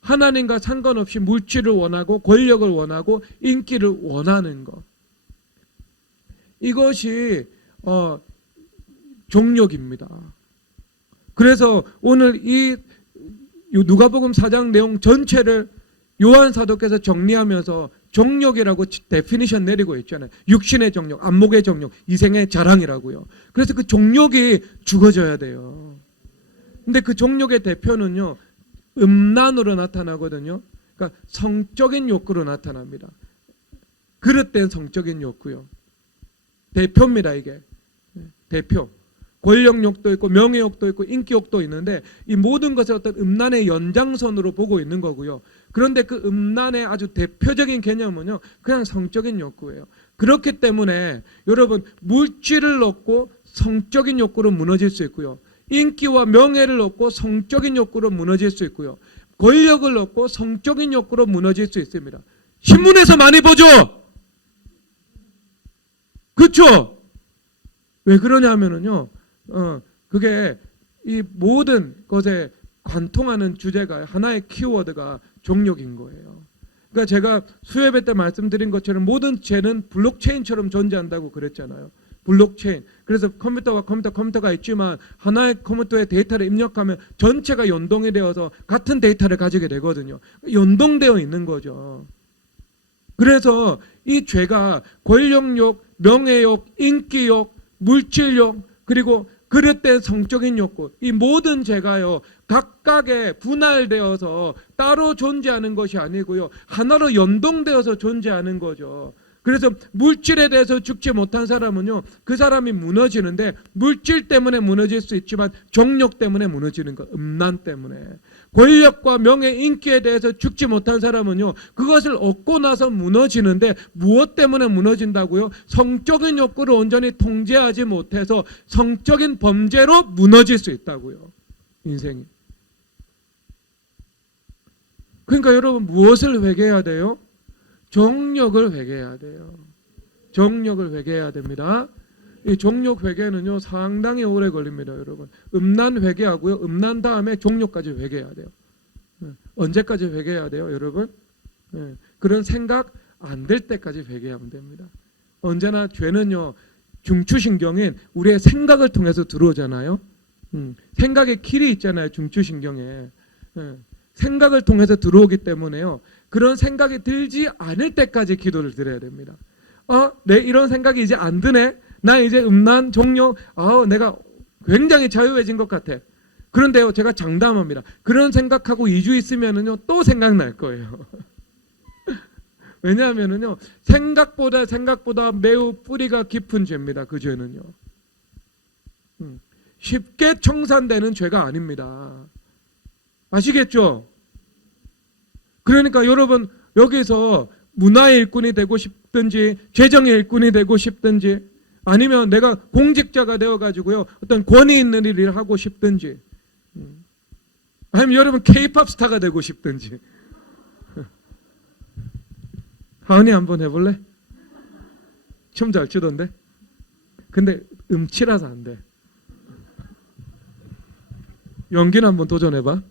하나님과 상관없이 물질을 원하고 권력을 원하고 인기를 원하는 것. 이것이 정욕입니다. 그래서 오늘 이 누가복음 4장 내용 전체를 요한 사도께서 정리하면서 정욕이라고 데피니션 내리고 있잖아요. 육신의 정욕, 안목의 정욕, 이생의 자랑이라고요. 그래서 그 정욕이 죽어져야 돼요. 근데 그 정욕의 대표는요, 음란으로 나타나거든요. 그러니까 성적인 욕구로 나타납니다. 그릇된 성적인 욕구요. 대표입니다, 이게. 대표. 권력욕도 있고 명예욕도 있고 인기욕도 있는데 이 모든 것을 어떤 음란의 연장선으로 보고 있는 거고요. 그런데 그 음란의 아주 대표적인 개념은요, 그냥 성적인 욕구예요. 그렇기 때문에 여러분 물질을 얻고 성적인 욕구로 무너질 수 있고요. 인기와 명예를 얻고 성적인 욕구로 무너질 수 있고요. 권력을 얻고 성적인 욕구로 무너질 수 있습니다. 신문에서 많이 보죠? 그렇죠? 왜 그러냐면은요, 그게 이 모든 것에 관통하는 주제가 하나의 키워드가 정욕인 거예요. 그러니까 제가 수요예배 때 말씀드린 것처럼 모든 죄는 블록체인처럼 존재한다고 그랬잖아요. 블록체인. 그래서 컴퓨터가 있지만 하나의 컴퓨터에 데이터를 입력하면 전체가 연동이 되어서 같은 데이터를 가지게 되거든요. 연동되어 있는 거죠. 그래서 이 죄가 권력욕, 명예욕, 인기욕, 물질욕, 그리고 그릇된 성적인 욕구, 이 모든 죄가요, 각각의 분할되어서 따로 존재하는 것이 아니고요, 하나로 연동되어서 존재하는 거죠. 그래서 물질에 대해서 죽지 못한 사람은요, 그 사람이 무너지는데 물질 때문에 무너질 수 있지만 정욕 때문에 무너지는 거, 음란 때문에. 권력과 명예, 인기에 대해서 죽지 못한 사람은요, 그것을 얻고 나서 무너지는데 무엇 때문에 무너진다고요? 성적인 욕구를 온전히 통제하지 못해서 성적인 범죄로 무너질 수 있다고요. 인생이. 그러니까 여러분 무엇을 회개해야 돼요? 정욕을 회개해야 돼요. 정욕을 회개해야 됩니다. 이 정욕 회개는요, 상당히 오래 걸립니다, 여러분. 음란 회개하고요, 음란 다음에 정욕까지 회개해야 돼요. 언제까지 회개해야 돼요, 여러분? 그런 생각 안 들 때까지 회개하면 됩니다. 언제나 죄는요, 중추신경인 우리의 생각을 통해서 들어오잖아요. 생각의 길이 있잖아요, 중추신경에. 생각을 통해서 들어오기 때문에요, 그런 생각이 들지 않을 때까지 기도를 드려야 됩니다. 내 이런 생각이 이제 안 드네. 나 이제 음란, 정욕, 내가 굉장히 자유해진 것 같아. 그런데요, 제가 장담합니다. 그런 생각하고 2주 있으면은요, 또 생각날 거예요. 왜냐하면은요, 생각보다 매우 뿌리가 깊은 죄입니다. 그 죄는요. 쉽게 청산되는 죄가 아닙니다. 아시겠죠? 그러니까 여러분, 여기서 문화의 일꾼이 되고 싶든지 재정의 일꾼이 되고 싶든지 아니면 내가 공직자가 되어가지고요, 어떤 권위 있는 일을 하고 싶든지 아니면 여러분 K-팝 스타가 되고 싶든지. 하은이 한번 해볼래? 춤 잘 추던데? 근데 음치라서 안 돼. 연기는 한번 도전해봐.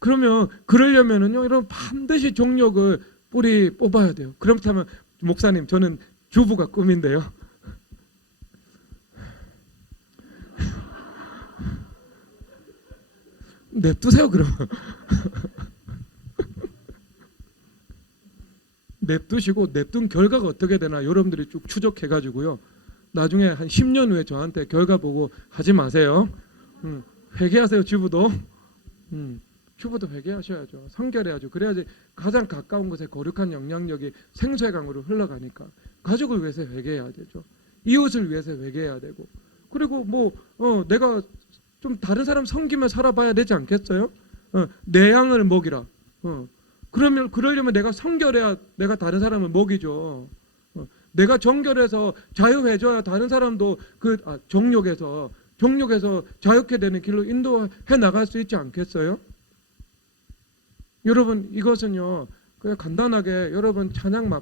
그러면 그러려면은요, 여러분 반드시 정욕을 뿌리 뽑아야 돼요. 그렇다면 목사님, 저는 주부가 꿈인데요. 냅두세요 그러면. 냅두시고 냅둔 결과가 어떻게 되나 여러분들이 쭉 추적해가지고요. 나중에 한 10년 후에 저한테 결과 보고 하지 마세요. 회개하세요 주부도. 주부도 회개하셔야죠. 성결해야죠. 그래야지 가장 가까운 곳에 거룩한 영향력이 생수의 강으로 흘러가니까 가족을 위해서 회개해야 되죠. 이웃을 위해서 회개해야 되고, 그리고 내가 좀 다른 사람 섬기며 살아봐야 되지 않겠어요? 내 양을 먹이라. 그러려면 내가 성결해야 내가 다른 사람을 먹이죠. 내가 정결해서 자유해져야 다른 사람도 정욕에서 자유케 되는 길로 인도해 나갈 수 있지 않겠어요? 여러분, 이것은요, 그냥 간단하게 여러분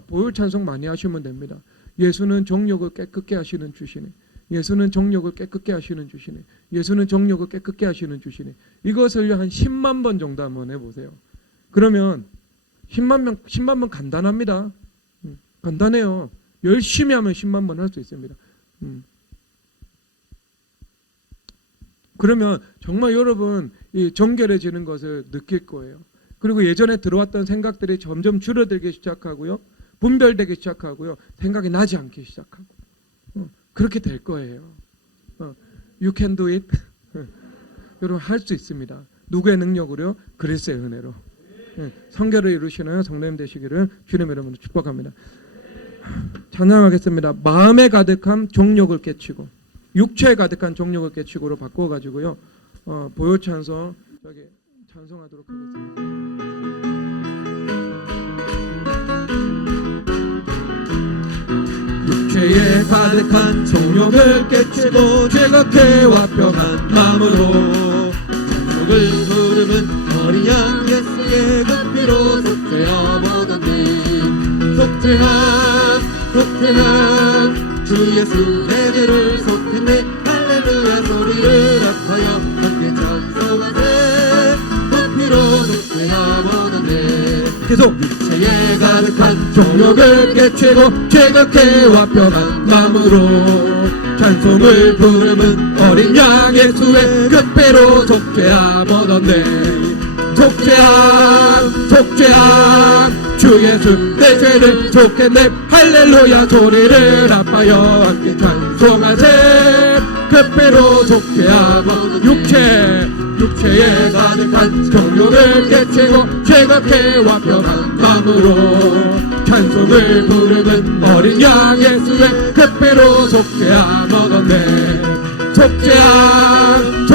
보혈 찬송 많이 하시면 됩니다. 예수는 정욕을 깨끗게 하시는 주시네. 예수는 정욕을 깨끗게 하시는 주시네. 예수는 정욕을 깨끗게 하시는 주시네. 이것을 한 10만 번 정도 한번 해보세요. 그러면 10만 번 간단합니다. 간단해요. 열심히 하면 10만 번 할 수 있습니다. 그러면 정말 여러분 이 정결해지는 것을 느낄 거예요. 그리고 예전에 들어왔던 생각들이 점점 줄어들기 시작하고요. 분별되기 시작하고요. 생각이 나지 않기 시작하고. 그렇게 될 거예요. You can do it. 여러분 할 수 있습니다. 누구의 능력으로요? 그리스도의 은혜로. 성결을 이루시는 성도님 되시기를 주님 이름으로 축복합니다. 찬양하겠습니다. 마음에 가득한 정욕을 깨치고, 육체에 가득한 정욕을 깨치고로 바꿔가지고요. 보혈 찬송 저기 찬송하도록 하겠습니다. 육체에 가득한 정욕을 깨치고 죄각해와 평한 마음으로 정욕을 부르는 어린 양 예수의 그 피로 속죄어 얻었네. 속죄한 주 예수 내 죄를 속했네. 할렐루야 소리를 합하여 함께 찬송하세. 그 피로 속죄어 얻었네. 계속 육체에 가득한 정욕을 깨치고 죄각해와 변한 마음으로 찬송을 부르는 어린 양 예수의 그 배로 속죄함 얻었네. 속죄한 주 예수 내 죄를 속했네. 할렐루야 소리를 합하여 함께 찬송하세. 그 배로 속죄함 얻었네. 육체에 가득한 정욕을 깨치고 죄각해와 변한 마음으로 찬송을 부르는 어린 양 예수의 그 배로 속죄함 얻었네. 속죄한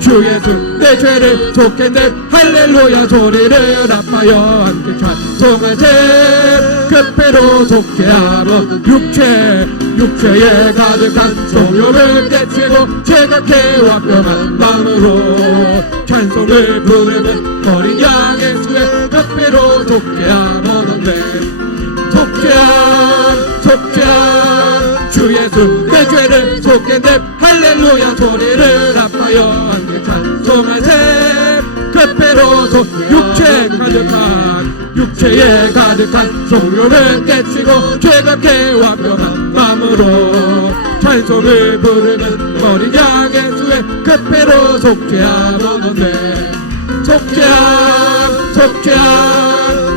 주 예수 내 죄를 속했네. 할렐루야 소리를 합하여 함께 찬송하세. 그 배로 속죄함 얻었네. 육체에 가득한 정욕을 깨치고 죄각해와 변한 마음으로 찬송을 부르는 어린 양 예수의 그 배로 속죄함 얻었네. 속죄한 주 예수 내 죄를 속했네. 할렐루야 소리를 합하여 함께 찬송하세. 그 배로 육체에 가득한 정욕을 깨치고 죄각해와 변한 마음으로 찬송을 부르는 어린 양 예수의 그 배로 속죄함 얻었네. 속죄한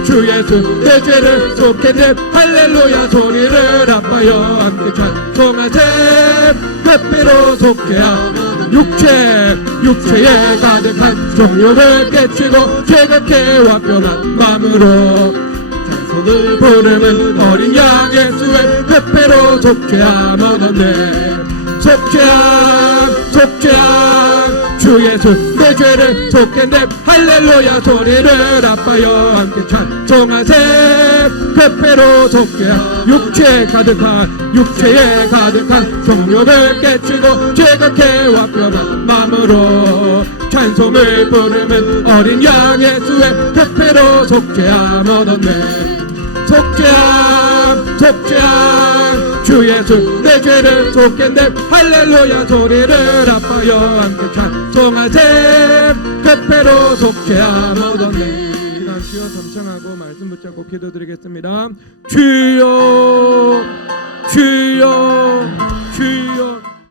주 예수 내 죄를 속했네. 할렐루야 소리를 합하여 함께 찬송하세. 그 배로 속죄함 육체에 가득한 정욕을 깨치고 죄각해와 변한 마음으로 찬송을 부르는 어린 양 예수의 그 배로 속죄함 얻었네. 속죄한 주 예수 내 죄를 속했네. 할렐루야 소리를 합하여 함께 찬송하세. 그 배로 속죄한 육체에 가득한 정욕을 깨치고 죄각해와 변한 마음으로 찬송을 부르는 어린 양 예수의 그 배로 속죄함 얻었네. 속죄한 주 예수 내 죄를 속했네. 할렐루야 소리를 합하여 함께 찬송하세. 그 배로 속죄함 얻었네. 주여 삼창하고 말씀 붙잡고 기도드리겠습니다. 주여 주여 주여